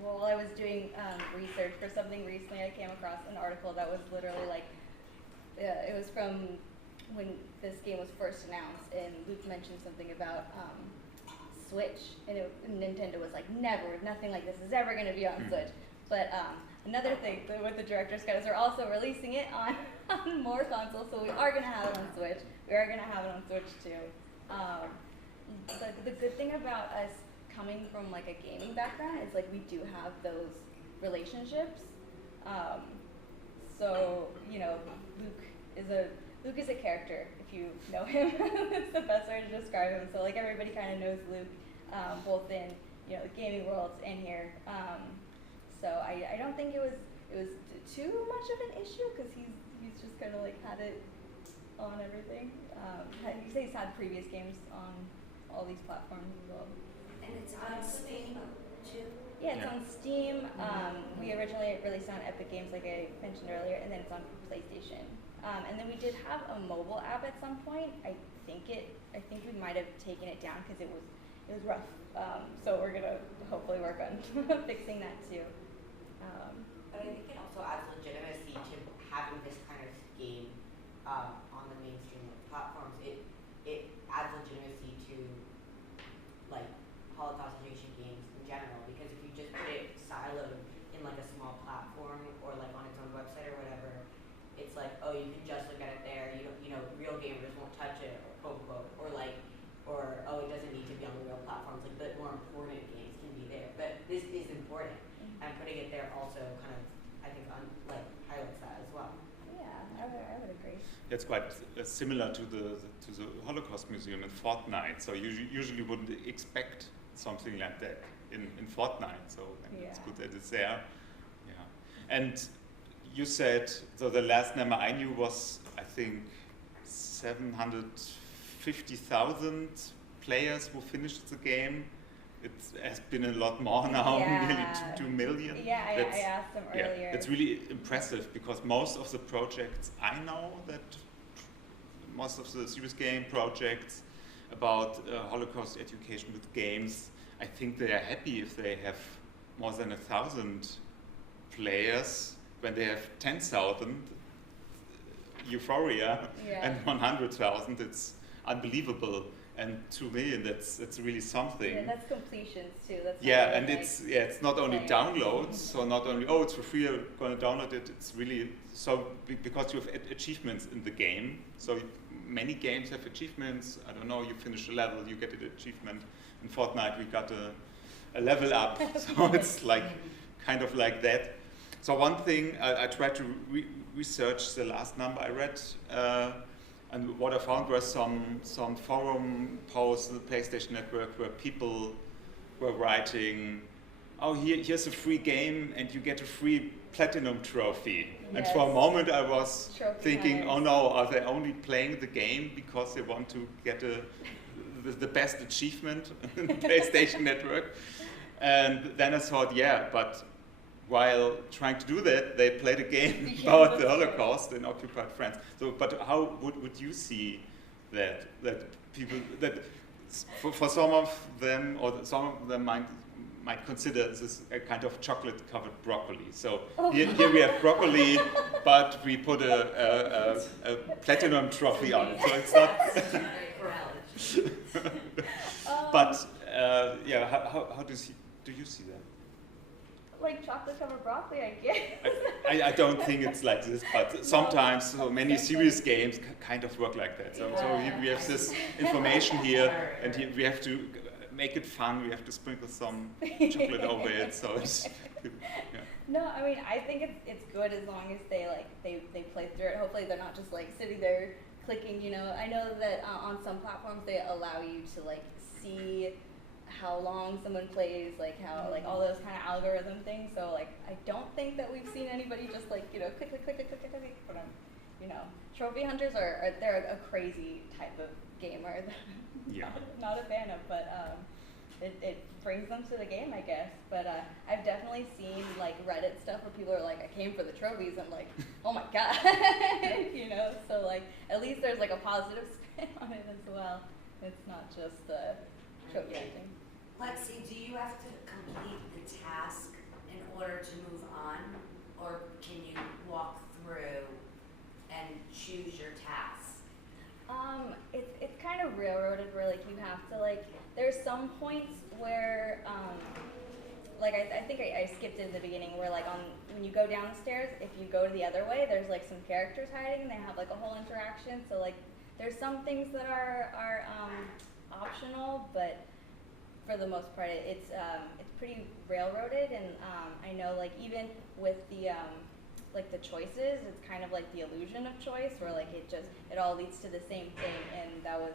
while I was doing research for something recently, I came across an article that was literally like, it was from when this game was first announced, and Luke mentioned something about Switch, and Nintendo was like, nothing like this is ever going to be on Switch. But another thing with the director's cut is we're also releasing it on more consoles, so we are going to have it on Switch. We are going to have it on Switch too. The good thing about us coming from like a gaming background is like we do have those relationships. So Luke is a character, if you know him. It's the best way to describe him. So like everybody kind of knows Luke, both in the gaming world and here. So I don't think it was too much of an issue, because he's just kind of like had it on everything. You say it's had previous games on all these platforms as well. And it's on Steam too? Yeah, it's on Steam. We originally released it on Epic Games, like I mentioned earlier, and then it's on PlayStation. And then we did have a mobile app at some point. I think we might have taken it down because it was rough. So we're gonna hopefully work on fixing that too. But I think it also adds legitimacy to having this kind of game on the mainstream platforms. It adds legitimacy to like Holocaust education games in general, because if you just put it siloed in like a small platform or like on its own website or whatever, it's like, oh, you can just look at it there. You know, real gamers won't touch it, quote unquote, or oh, it doesn't need to be on the real platforms. Like the more important games can be there, but this is important, and putting it there also kind of, I think, highlights that as well. Yeah, I would agree. It's quite similar to the Holocaust Museum in Fortnite. So you usually wouldn't expect something like that in Fortnite. So it's good that it's there. Yeah. And you said, so the last number I knew was, I think, 750,000 players who finished the game. It has been a lot more now, nearly 2 million. Yeah, I asked them earlier. Yeah, it's really impressive because most of the projects I know, that most of the serious game projects about Holocaust education with games, I think they are happy if they have more than 1,000 players. When they have 10,000, euphoria, and 100,000, it's unbelievable. And 2 million, that's really something. Yeah, that's completions too. That's and like it's not only downloads, so not only, oh, it's for free, I'm going to download it, it's really, so because you have achievements in the game, so many games have achievements, I don't know, you finish a level, you get an achievement. In Fortnite we got a level up, so it's like, kind of like that. So one thing, I tried to research the last number I read, and what I found were some forum posts on the PlayStation Network where people were writing, oh, here's a free game and you get a free platinum trophy. Yes. And for a moment I was thinking, oh no, are they only playing the game because they want to get the best achievement in the PlayStation Network? And then I thought, yeah, but while trying to do that, they played a game about the Holocaust in occupied France. So, but how would you see that people, that for some of them, or some of them might consider this a kind of chocolate-covered broccoli. So here we have broccoli, but we put a platinum trophy on it. So it's not. But how do you see that? Like chocolate covered broccoli, I guess. I don't think it's like this, but sometimes so many serious games kind of work like that. So we have this information here, and here we have to make it fun. We have to sprinkle some chocolate over it. So it's No, I mean, I think it's good as long as they play through it. Hopefully they're not just like sitting there clicking. You know, I know that on some platforms they allow you to like see how long someone plays, like how, like all those kind of algorithm things. So like, I don't think that we've seen anybody just like, you know, click. But you know, trophy hunters they're a crazy type of gamer that I'm not a fan of, but it brings them to the game, I guess. But I've definitely seen like Reddit stuff where people are like, I came for the trophies. I'm like, oh my god, you know. So like, at least there's like a positive spin on it as well. It's not just trophy hunting. Lexi, do you have to complete the task in order to move on, or can you walk through and choose your task? It's kind of railroaded where like you have to like, there's some points where like I think I skipped it in the beginning where like when you go down the stairs, if you go the other way, there's like some characters hiding and they have like a whole interaction. So like there's some things that are optional, but for the most part, it's pretty railroaded, and I know like even with the like the choices, it's kind of like the illusion of choice, where like it all leads to the same thing, and that was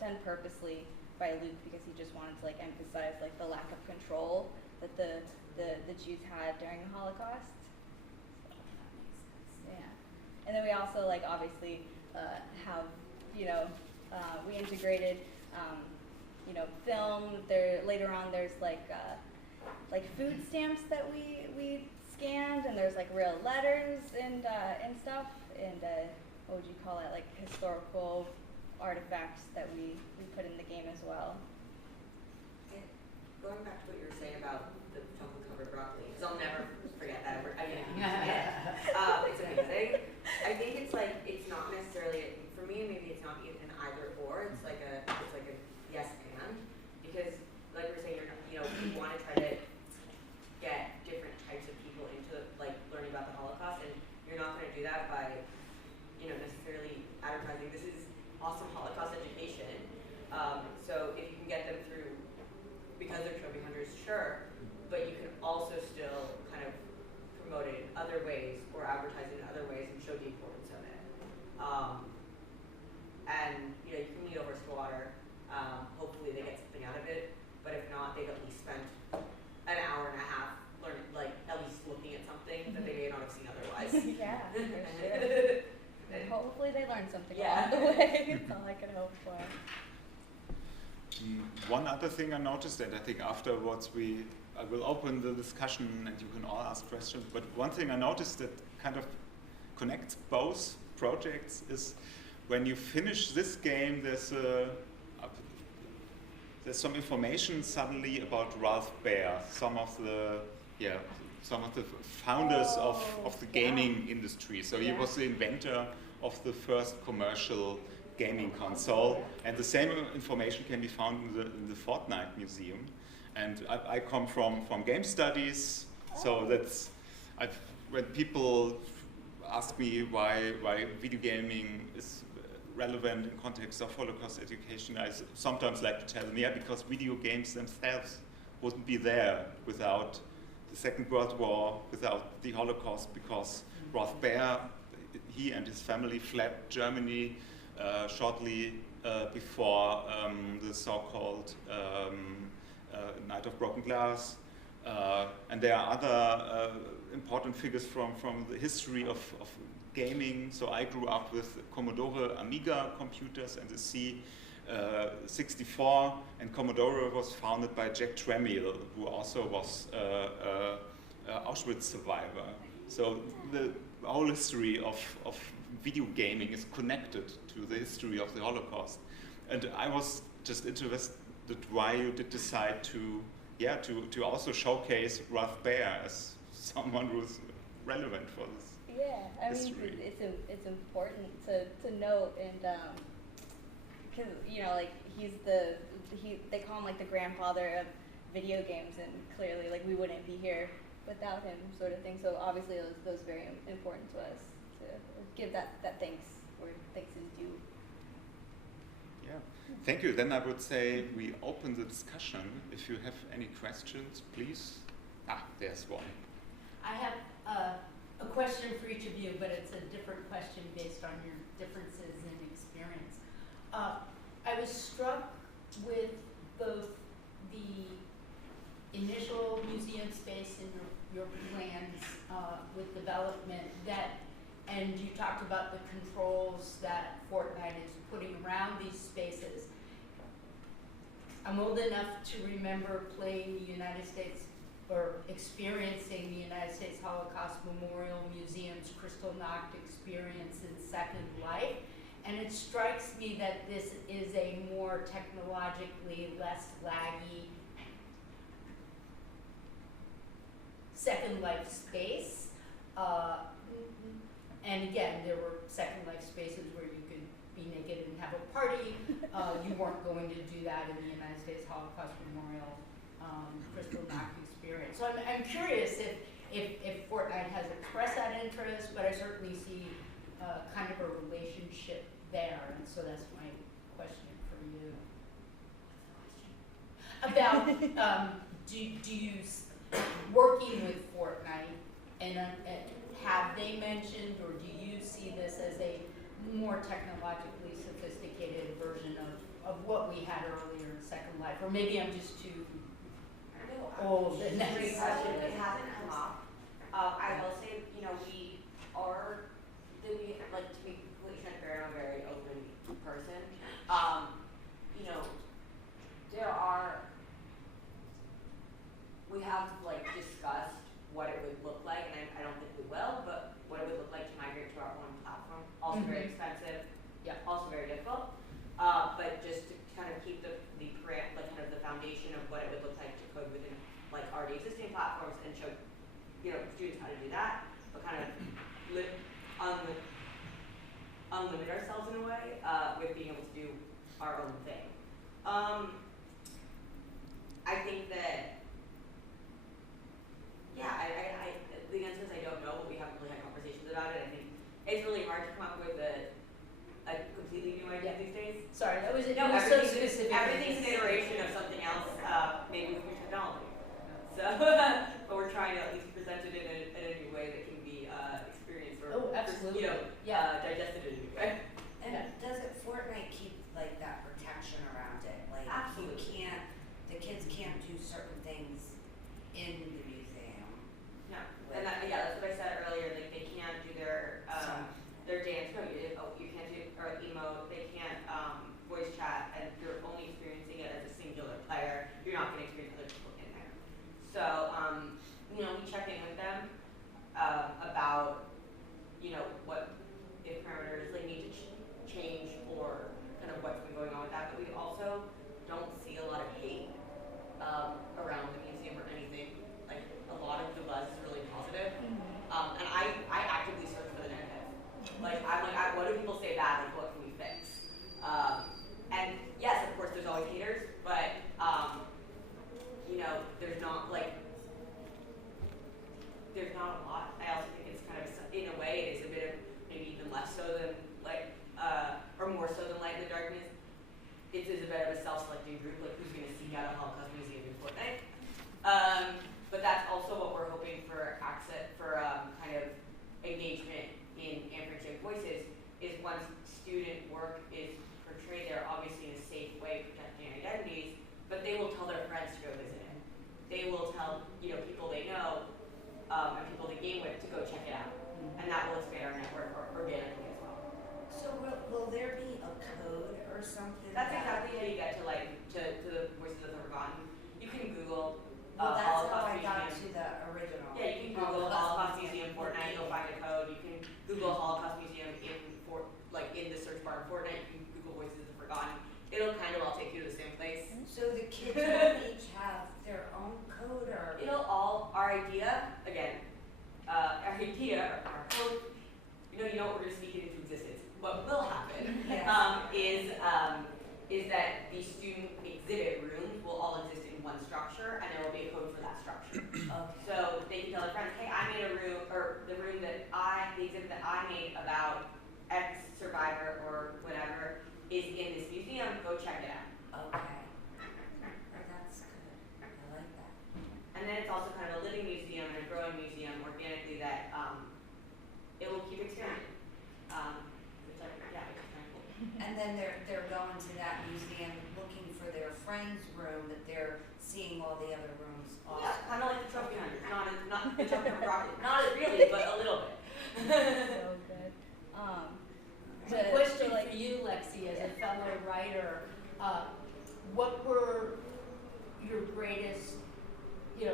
done purposely by Luke because he just wanted to like emphasize like the lack of control that the Jews had during the Holocaust. So, yeah, and then we also like obviously have, we integrated, film. Later on, there's like food stamps that we scanned, and there's like real letters and stuff, and what would you call it, like historical artifacts that we put in the game as well. And going back to what you were saying about the tofu covered broccoli, because I'll never forget that. It's amazing. I think it's like, it's not necessarily, for me maybe it's not an either or, it's like a yes and, because like we were saying, you want to try to get different types of people into like learning about the Holocaust, and you're not going to do that by necessarily advertising this is awesome Holocaust education. So if you can get them through because they're trophy hunters, sure, but you can also still kind of promote it in other ways or advertise it in other ways and show the importance of it. And you can lead over to water. Hopefully they get something out of it, but if not, they've at least spent an hour and a half learning, like at least looking at something that they may not have seen otherwise. Yeah, for sure. And hopefully they learn something along the way. That's all I can hope for. One other thing I noticed, and I think afterwards I will open the discussion and you can all ask questions, but one thing I noticed that kind of connects both projects is when you finish this game, there's some information suddenly about Ralph Baer, some of the founders of the gaming industry. So he was the inventor of the first commercial gaming console, and the same information can be found in the Fortnite Museum. And I come from game studies, so that's when people ask me why video gaming is relevant in context of Holocaust education, I sometimes like to tell them, because video games themselves wouldn't be there without the Second World War, without the Holocaust, because Ralph Baer, he and his family fled Germany shortly before the so-called Night of Broken Glass. And there are other important figures from the history of gaming. So I grew up with Commodore Amiga computers and the C64, and Commodore was founded by Jack Tramiel, who also was an Auschwitz survivor. So the whole history of video gaming is connected to the history of the Holocaust. And I was just interested why you did decide to also showcase Ralph Baer as someone who's relevant for this. Yeah, I mean, it's important to note, and because like they call him like the grandfather of video games, and clearly like we wouldn't be here without him, sort of thing. So obviously it was very important to us to give that thanks where thanks is due. Yeah, thank you. Then I would say we open the discussion. If you have any questions, please. There's one. I have a question for each of you, but it's a different question based on your differences in experience. I was struck with both the initial museum space and your plans with development and you talked about the controls that Fortnite is putting around these spaces. I'm old enough to remember playing the United States or experiencing the United States Holocaust Memorial Museum's Kristallnacht experience in Second Life. And it strikes me that this is a more technologically less laggy Second Life space. And again, there were Second Life spaces where you could be naked and have a party. You weren't going to do that in the United States Holocaust Memorial Kristallnacht experience. So I'm curious if Fortnite has expressed that interest, but I certainly see kind of a relationship there, and so that's my question for you. About do you working with Fortnite and have they mentioned, or do you see this as a more technologically sophisticated version of what we had earlier in Second Life, or maybe I'm just too old. Great question. It hasn't come up. I will say, we are, like, to be completely transparent, I'm very have like discussed what it would look like, and I don't think we will, but what it would look like to migrate to our own platform. Also very expensive, also very difficult. But just to kind of keep the kind of the foundation of what it would look like to code within like already existing platforms and show students how to do that, but kind of unlimit ourselves in a way with being able to do our own thing. I think that, the answer is I don't know, but we haven't really had conversations about it. I think it's really hard to come up with a completely new idea these days. Sorry, that was so specific. Everything's an iteration of something else, maybe with new technology. So, but we're trying to at least present it in a new way that can be experienced or absolutely. Digested in a new way. And doesn't Fortnite keep like that protection around it? Like Absolutely. the kids can't do certain things in the museum. No, and that's what I said earlier. Like they can't do their dance. No, you can't do or emote. They can't voice chat, and you're only experiencing it as a singular player. You're not going to experience other people in there. So we check in with them about what if parameters like need to change or kind of what's been going on with that. But we also don't see a lot of hate around the museum or anything. Like a lot of the buzz is really positive. And I actively search for the negative. Like I'm like, what do people say bad? Like what can we fix? And yes, of course, there's always haters, but there's not a lot. I also think it's kind of in a way it is a bit of maybe even less so than or more so than Light in the Darkness. It is a bit of a self-selecting group, like who's going to seek out a Holocaust museum in Fortnite. But that's also what we're hoping for kind of engagement in Ampersand Voices is once student work is portrayed there, obviously in a safe way, protecting identities, but they will tell their friends to go visit it. They will tell people they know and people they game with to go check it out, and that will expand our network organically as well. So will there be a code or something? That's exactly how you get to the Voices of the Forgotten. You can Google Well, that's how Holocaust I got Museum. to the original. Yeah, you can Google Holocaust Museum Fortnite. You'll find a code. You can Google Holocaust Museum in the search bar in Fortnite. You can Google Voices of the Forgotten. It'll kind of all take you to the same place. So the kids will each have their own code, or Our idea, again, our hope, you know what we're going to speak it into existence. What will happen is that the student exhibit rooms will all exist in one structure, and there will be a code for that structure. So they can tell their friends, hey, I made a room, or the exhibit that I made about X survivor or whatever is in this museum, go check it out. okay. Oh, that's good. I like that. And then it's also kind of a living museum and a growing museum organically that it will keep experimenting. Which it's kind of cool. And then they're going to that museum looking for their friend's room, but they're seeing all the other rooms also. Yeah, kind of like the trophy hunters. Not the trophy hunter, not really, but a little bit. So good. A question for you, Lexi, as a fellow writer, what were your greatest,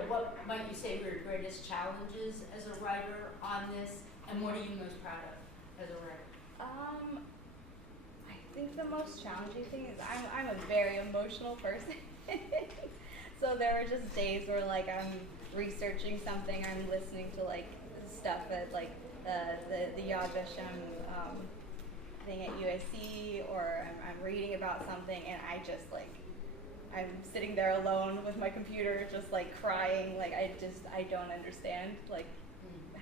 what might you say were your greatest challenges as a writer on this, and what are you most proud of as a writer? I think the most challenging thing is I'm a very emotional person. So there were just days where like I'm researching something, I'm listening to like stuff at like the Yad Vashem thing at USC, or I'm reading about something and I just like, I'm sitting there alone with my computer just like crying, like I don't understand like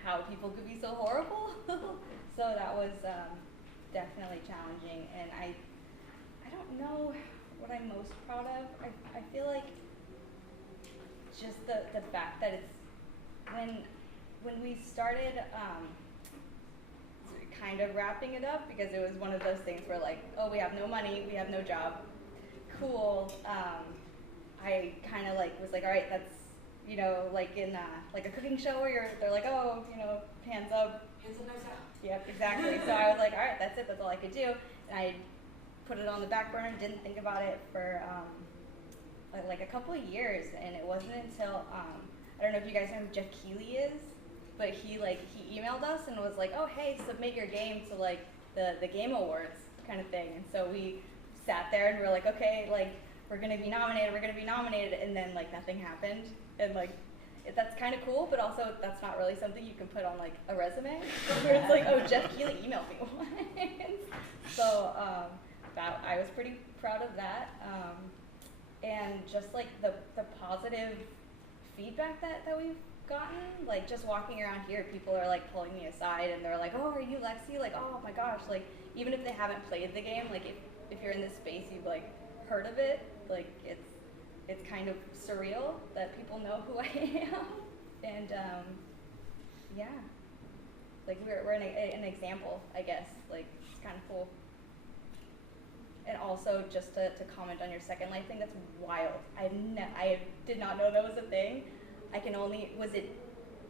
how people could be so horrible. So that was definitely challenging, and I don't know what I'm most proud of. I feel like just the fact that it's when we started kind of wrapping it up, because it was one of those things where like, oh, we have no money, we have no job, cool. I kind of like was like, all right, that's like in like a cooking show where they're like, oh, hands up. Hands up, nice out. Yep, exactly. So I was like, all right, that's it. That's all I could do. And I put it on the back burner, didn't think about it for like a couple of years. And it wasn't until I don't know if you guys know who Jeff Keighley is, but he emailed us and was like, oh hey, submit your game to like the Game Awards kind of thing. And so we sat there and we're like, okay, like we're gonna be nominated, and then like nothing happened, and like that's kind of cool, but also that's not really something you can put on like a resume. Where it's like, oh, Jeff Keighley emailed me once. So that I was pretty proud of that, and just like the positive feedback that we've gotten, like just walking around here, people are like pulling me aside and they're like, oh, are you Lexi? Like, oh my gosh, like even if they haven't played the game, like if you're in this space, you've like heard of it, like it's kind of surreal that people know who I am, and yeah, like we're an example, I guess. Like it's kind of cool. And also, just to comment on your Second Life thing, that's wild. I did not know that was a thing. Was it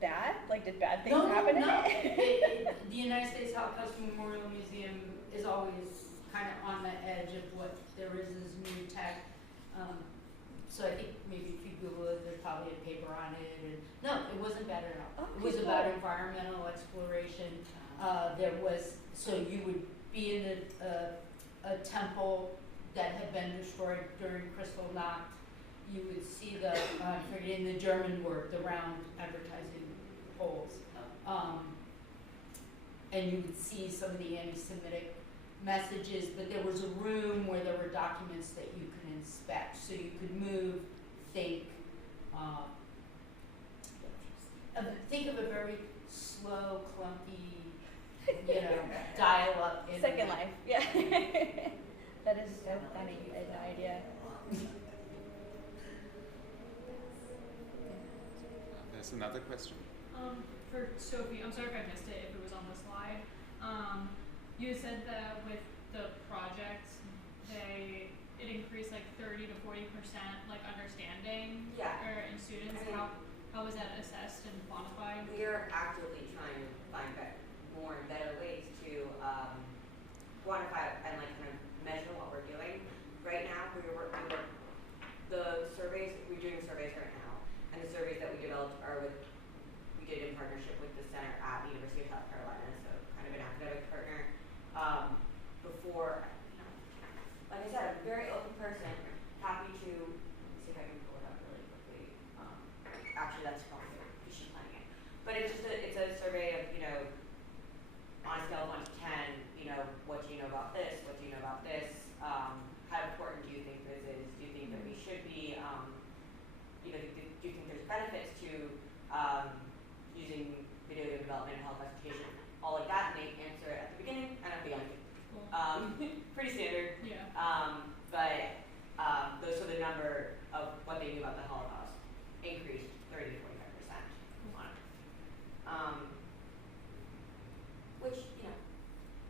bad? Like, did bad things happen in it? The United States Holocaust Memorial Museum is always kind of on the edge of what there is new tech. So I think maybe if you Google it, there's probably a paper on it. And no, it wasn't bad at all. Okay, it was cool. about environmental exploration. So you would be in a temple that had been destroyed during Kristallnacht. You would see in the German word, the round advertising poles. And you would see some of the anti-Semitic messages, but there was a room where there were documents that you could inspect. So you could move, think of a very slow, clunky, dial-up internet. Second Life, yeah. That is so funny. I had no idea. There's another question. For Sophie, I'm sorry if I missed it, if it was on the slide. You said that with the project, it increased like 30 to 40% like understanding in students. I mean, how was that assessed and quantified? We are actively trying to find more and better ways to quantify and like kind of measure what we're doing. Right now, we're doing surveys right now, and the surveys that we developed we did in partnership with the center at the University of South Carolina, so kind of an academic partner. Like I said, I'm a very open person, happy to see if I can pull it up really quickly. Actually, that's probably because she's planning it. But it's a survey of, on a scale of 1 to 10, what do you know about this? What do you know about this? How important do you think this is? Do you think that we should be, do you think there's benefits to using video game development and Holocaust education? All like that, and they answer it at the beginning and at the end. Pretty standard. Yeah. But those are the number of what they knew about the Holocaust increased 30 to 45% on it. Which,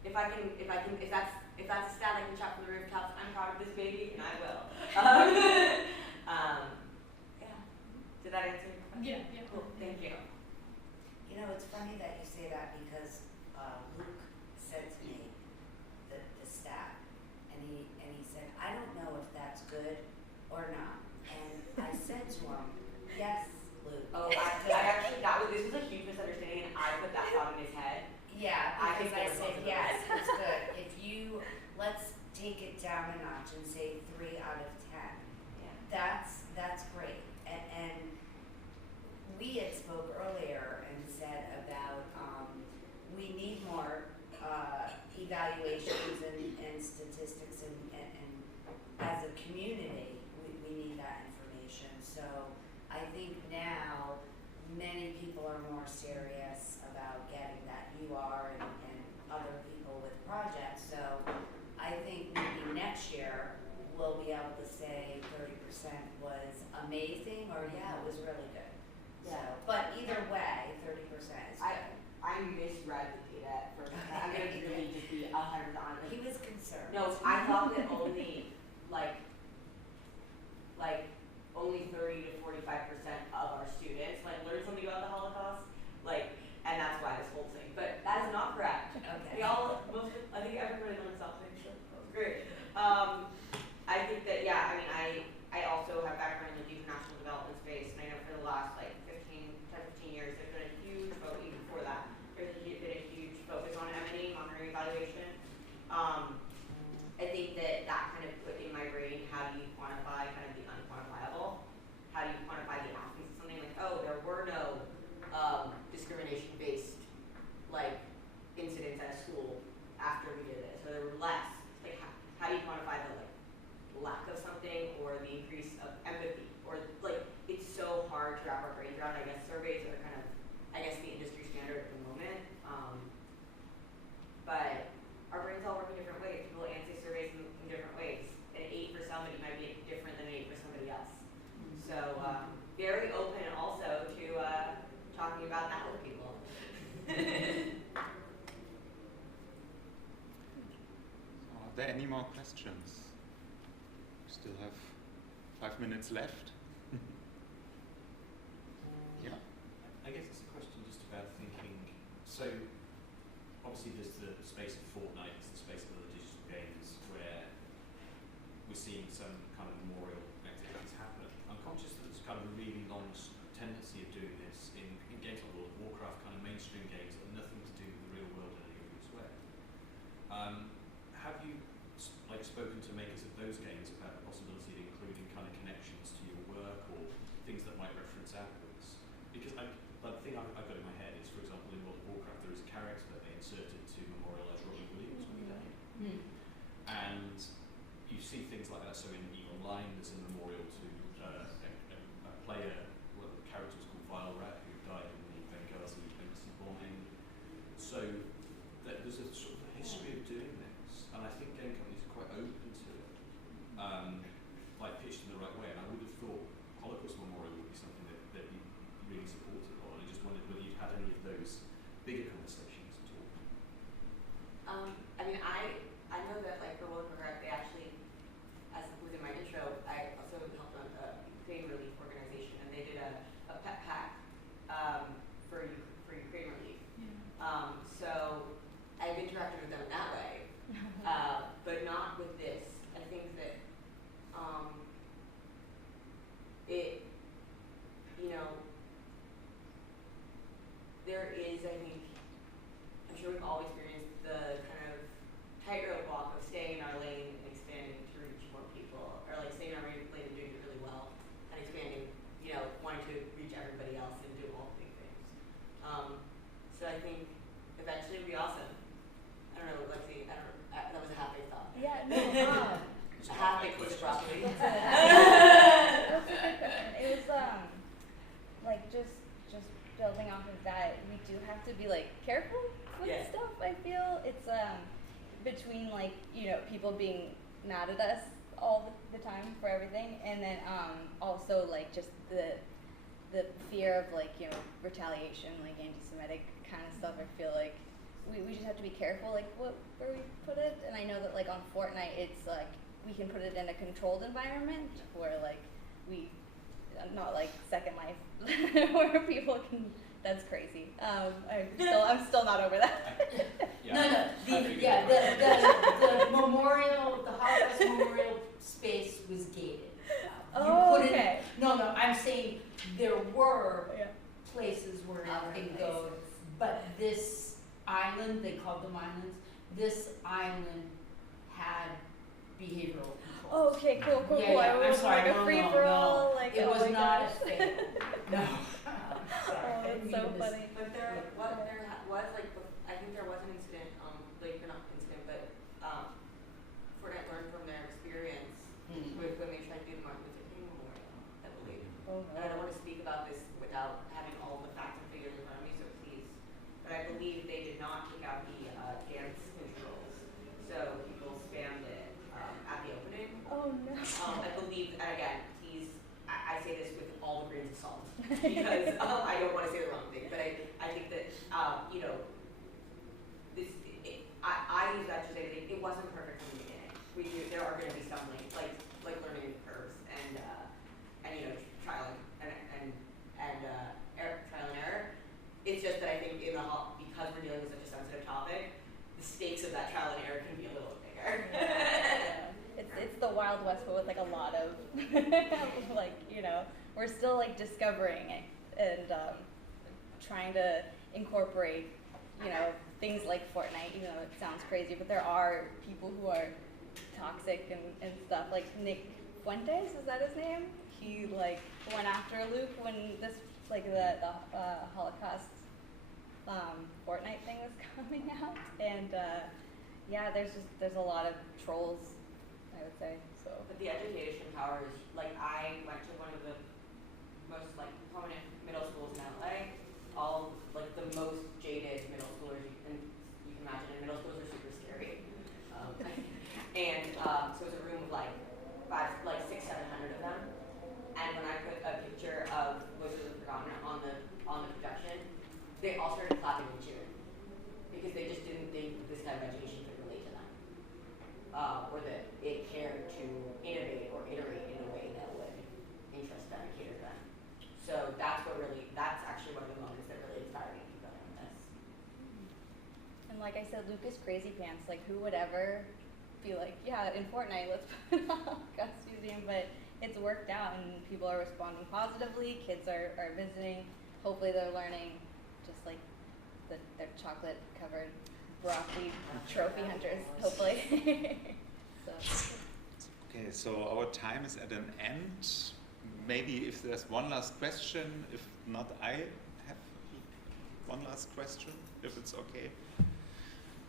if that's a stat I can shout from the rooftops, I'm proud of this baby, and I will. Yeah. Did that answer your question? Yeah. Cool. Thank you. It's funny that you say that because Luke said to me the stat, and he said, I don't know if that's good or not. And I said to him, yes, Luke. Oh, I actually, this was a huge misunderstanding, and I put that thought in his head. Yeah, because I said, both yes, it's good. Let's take it down a notch and say 3 out of 10. Yeah. That's great. And we had spoke earlier and said about we need more evaluations and statistics, and as a community, we need that information. So I think now many people are more serious about getting that. You are, and other people with projects. So I think maybe next year we'll be able to say 30% was amazing, or yeah, it was really good. Yeah. So, but either way, 30% is good. I misread the data at first. I'm going to really just be 100% honest. He was concerned. No, I thought that only only 30 to 45% of our students learned something about the Holocaust, and that's why this whole thing. But that is not correct. Okay. I think everybody learned something. So that was great. I think that I also have background in the international development space, and I know for the last 15 Are there any more questions? We still have 5 minutes left. Yeah. I guess it's a question just about thinking. So obviously there's the space of Fortnite, there's the space of other digital games where we're seeing some kind of memorial activities happen. I'm conscious that there's kind of a really long tendency of doing this in games like World of Warcraft, kind of mainstream games that have nothing to do with the real world in any obvious way. Have you spoken to makers of those games about the possibility of including kind of connections to your work or things that might reference outwards? Because the thing I've got in my head is, for example, in World of Warcraft, there is a character that they inserted to memorialise Robin Williams when he died. And you see things like that. So in EVE Online, there's a memorial to a player, well, the character was called Vile Rat, who died in the Benghazi embassy bombing. So there's a sort of history of doing this, and I think game companies are quite open to it, like pitched in the right way. And I would have thought Holocaust Memorial would be something that they'd be really supportive of. And I just wondered whether you've had any of those bigger conversations at all. I mean, I know that like for World of Warcraft, they actually, as within my intro, I also helped on a Ukraine relief organization, and they did a pet pack for Ukraine relief. So I've interacted with them that way, but not with this. I think that it, there is, I think, I'm sure we've all experienced the kind of tightrope walk of staying in our lane and expanding to reach more people, or like staying in our lane and doing it really well, and expanding, wanting to reach everybody else and do all the big things. So I think eventually it'll be awesome. I don't know, Lexi, that was a half-baked thought. Yeah, no, a half-baked piece of broccoli. That's a good question. It was like just building off of that, we do have to be like careful with stuff. I feel it's between like people being mad at us all the time for everything, and then also like just the fear of like retaliation, like anti-Semitic kind of stuff. I feel like we just have to be careful like where we put it. And I know that like on Fortnite, it's like we can put it in a controlled environment where like not like Second Life where people can. That's crazy. I'm still not over that. The memorial, the Holocaust memorial space was gated. Okay. No, I'm saying there were places where you can go, but this island, they called them islands, this island had behavioral control. Okay, cool. Yeah, I was like a free for all. Like, it was not a thing. No. Oh, it's so funny. But there was like, I think there was an incident, like not incident, but Fortnite learned from their experience with when they tried to do the Martin Luther King Memorial, I believe. Oh, no. And I don't want to speak about this without having all the facts and figures in front of me, so please. But I believe they did not take out the dance controls, so people spammed it at the opening. Oh no. I believe, and again, please, I say this with all the grains of salt because I don't want to say the wrong thing, but I think that I use that to say that it wasn't perfect from the beginning. There are going to be some like learning curves and trial and trial and error. It's just that I think because we're dealing with such a sensitive topic, the stakes of that trial and error can be a little bigger. It's the Wild West, but with like a lot of like we're still like discovering it and trying to incorporate things like Fortnite. Even though it sounds crazy, but there are people who are toxic and stuff. Like Nick Fuentes, is that his name? He like went after Luke when this like the Holocaust Fortnite thing was coming out, and there's a lot of trolls, I would say. So. But the education power is like I went to one of the most like prominent middle schools in LA. All like the most jaded middle schoolers you can imagine. And middle schools are super scary. And so it was a room of like 600-700 of them. And when I put a picture of Voices of the Forgotten on the projection, they all started clapping and cheering because they just didn't think this kind of education could relate to them. like I said, Lucas Crazy Pants. Like, who would ever be like, yeah, in Fortnite, let's put a Holocaust museum? But it's worked out, and people are responding positively. Kids are visiting. Hopefully, they're learning, just like their chocolate-covered broccoli trophy hunters. Hopefully. So. Okay, so our time is at an end. Maybe if there's one last question, if not, I have one last question, if it's okay.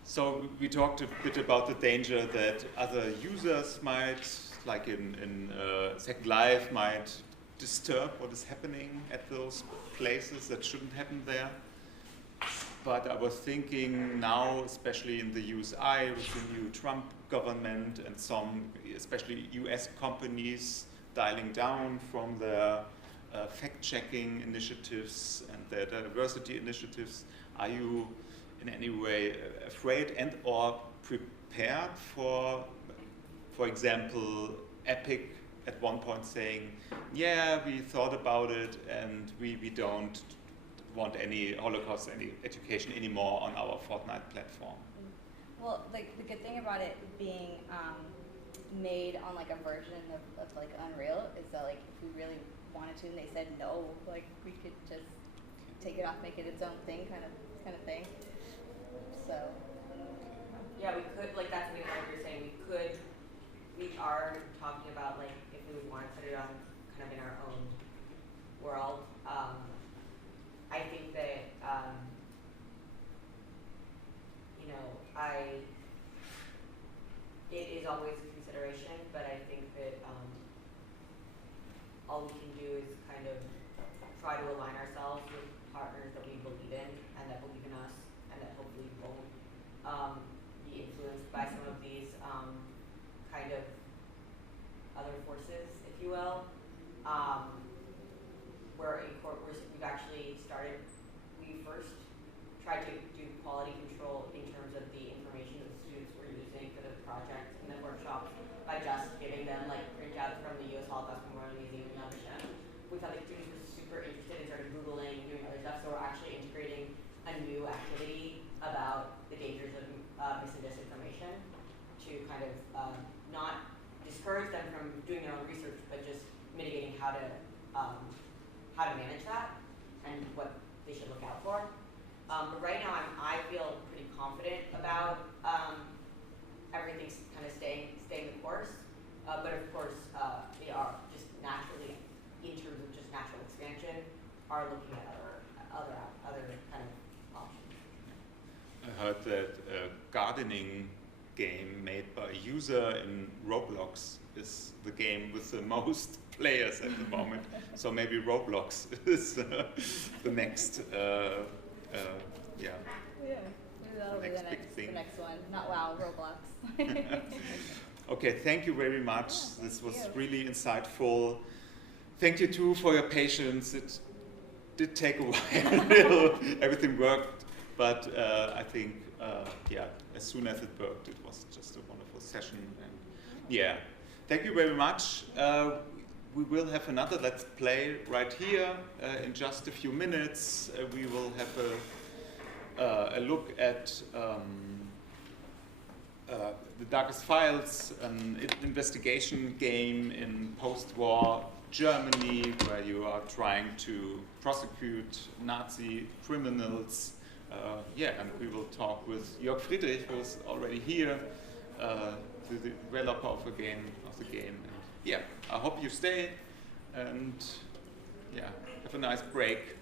So we talked a bit about the danger that other users might, like in Second Life, might disturb what is happening at those places that shouldn't happen there. But I was thinking now, especially in the USA, with the new Trump government and some, especially US companies, dialing down from their fact-checking initiatives and their diversity initiatives, are you in any way afraid and or prepared for example, Epic at one point saying, yeah, we thought about it and we don't want any Holocaust, any education anymore on our Fortnite platform? Well, like the good thing about it being made on like a version of like Unreal is that like if we really wanted to and they said no, like we could just take it off, make it its own thing, kind of thing. So yeah, we could, like that's something like you're saying, we are talking about like if we would want to put it on kind of in our own world. I think that it is always a consideration, but I think that all we can do is kind of try to align ourselves with partners that we believe in and that believe in us and that hopefully won't be influenced by some of these kind of other forces, if you will. We've actually started, we first tried to do quality control in terms of the information that the students were using for the project and the workshops by just giving them like printouts from the U.S. Holocaust Memorial Museum in Yad. We found the students were super interested and started Googling, doing other stuff, so we're actually integrating a new activity about the dangers of mis and disinformation to kind of not discourage them from doing their own research, but just mitigating how to manage that and what they should look out for. But right now, I feel pretty confident about everything kind of staying the course. But of course, they are just naturally, in terms of just natural expansion, are looking at other kind of options. I heard that a gardening game made by a user in Roblox is the game with the most players at the moment. So maybe Roblox is the next, yeah, maybe that'll be the next one. Not WoW, Roblox. Okay, thank you very much. Yeah, this was really insightful. Thank you too for your patience. It did take a while. Everything worked, but I think, yeah, as soon as it worked, it was just a wonderful session. And yeah, thank you very much. We will have another Let's Play right here in just a few minutes. We will have a look at The Darkest Files, an investigation game in post-war Germany where you are trying to prosecute Nazi criminals. Yeah, and we will talk with Jörg Friedrich, who is already here, the developer of the game. And yeah, I hope you stay, and yeah, have a nice break.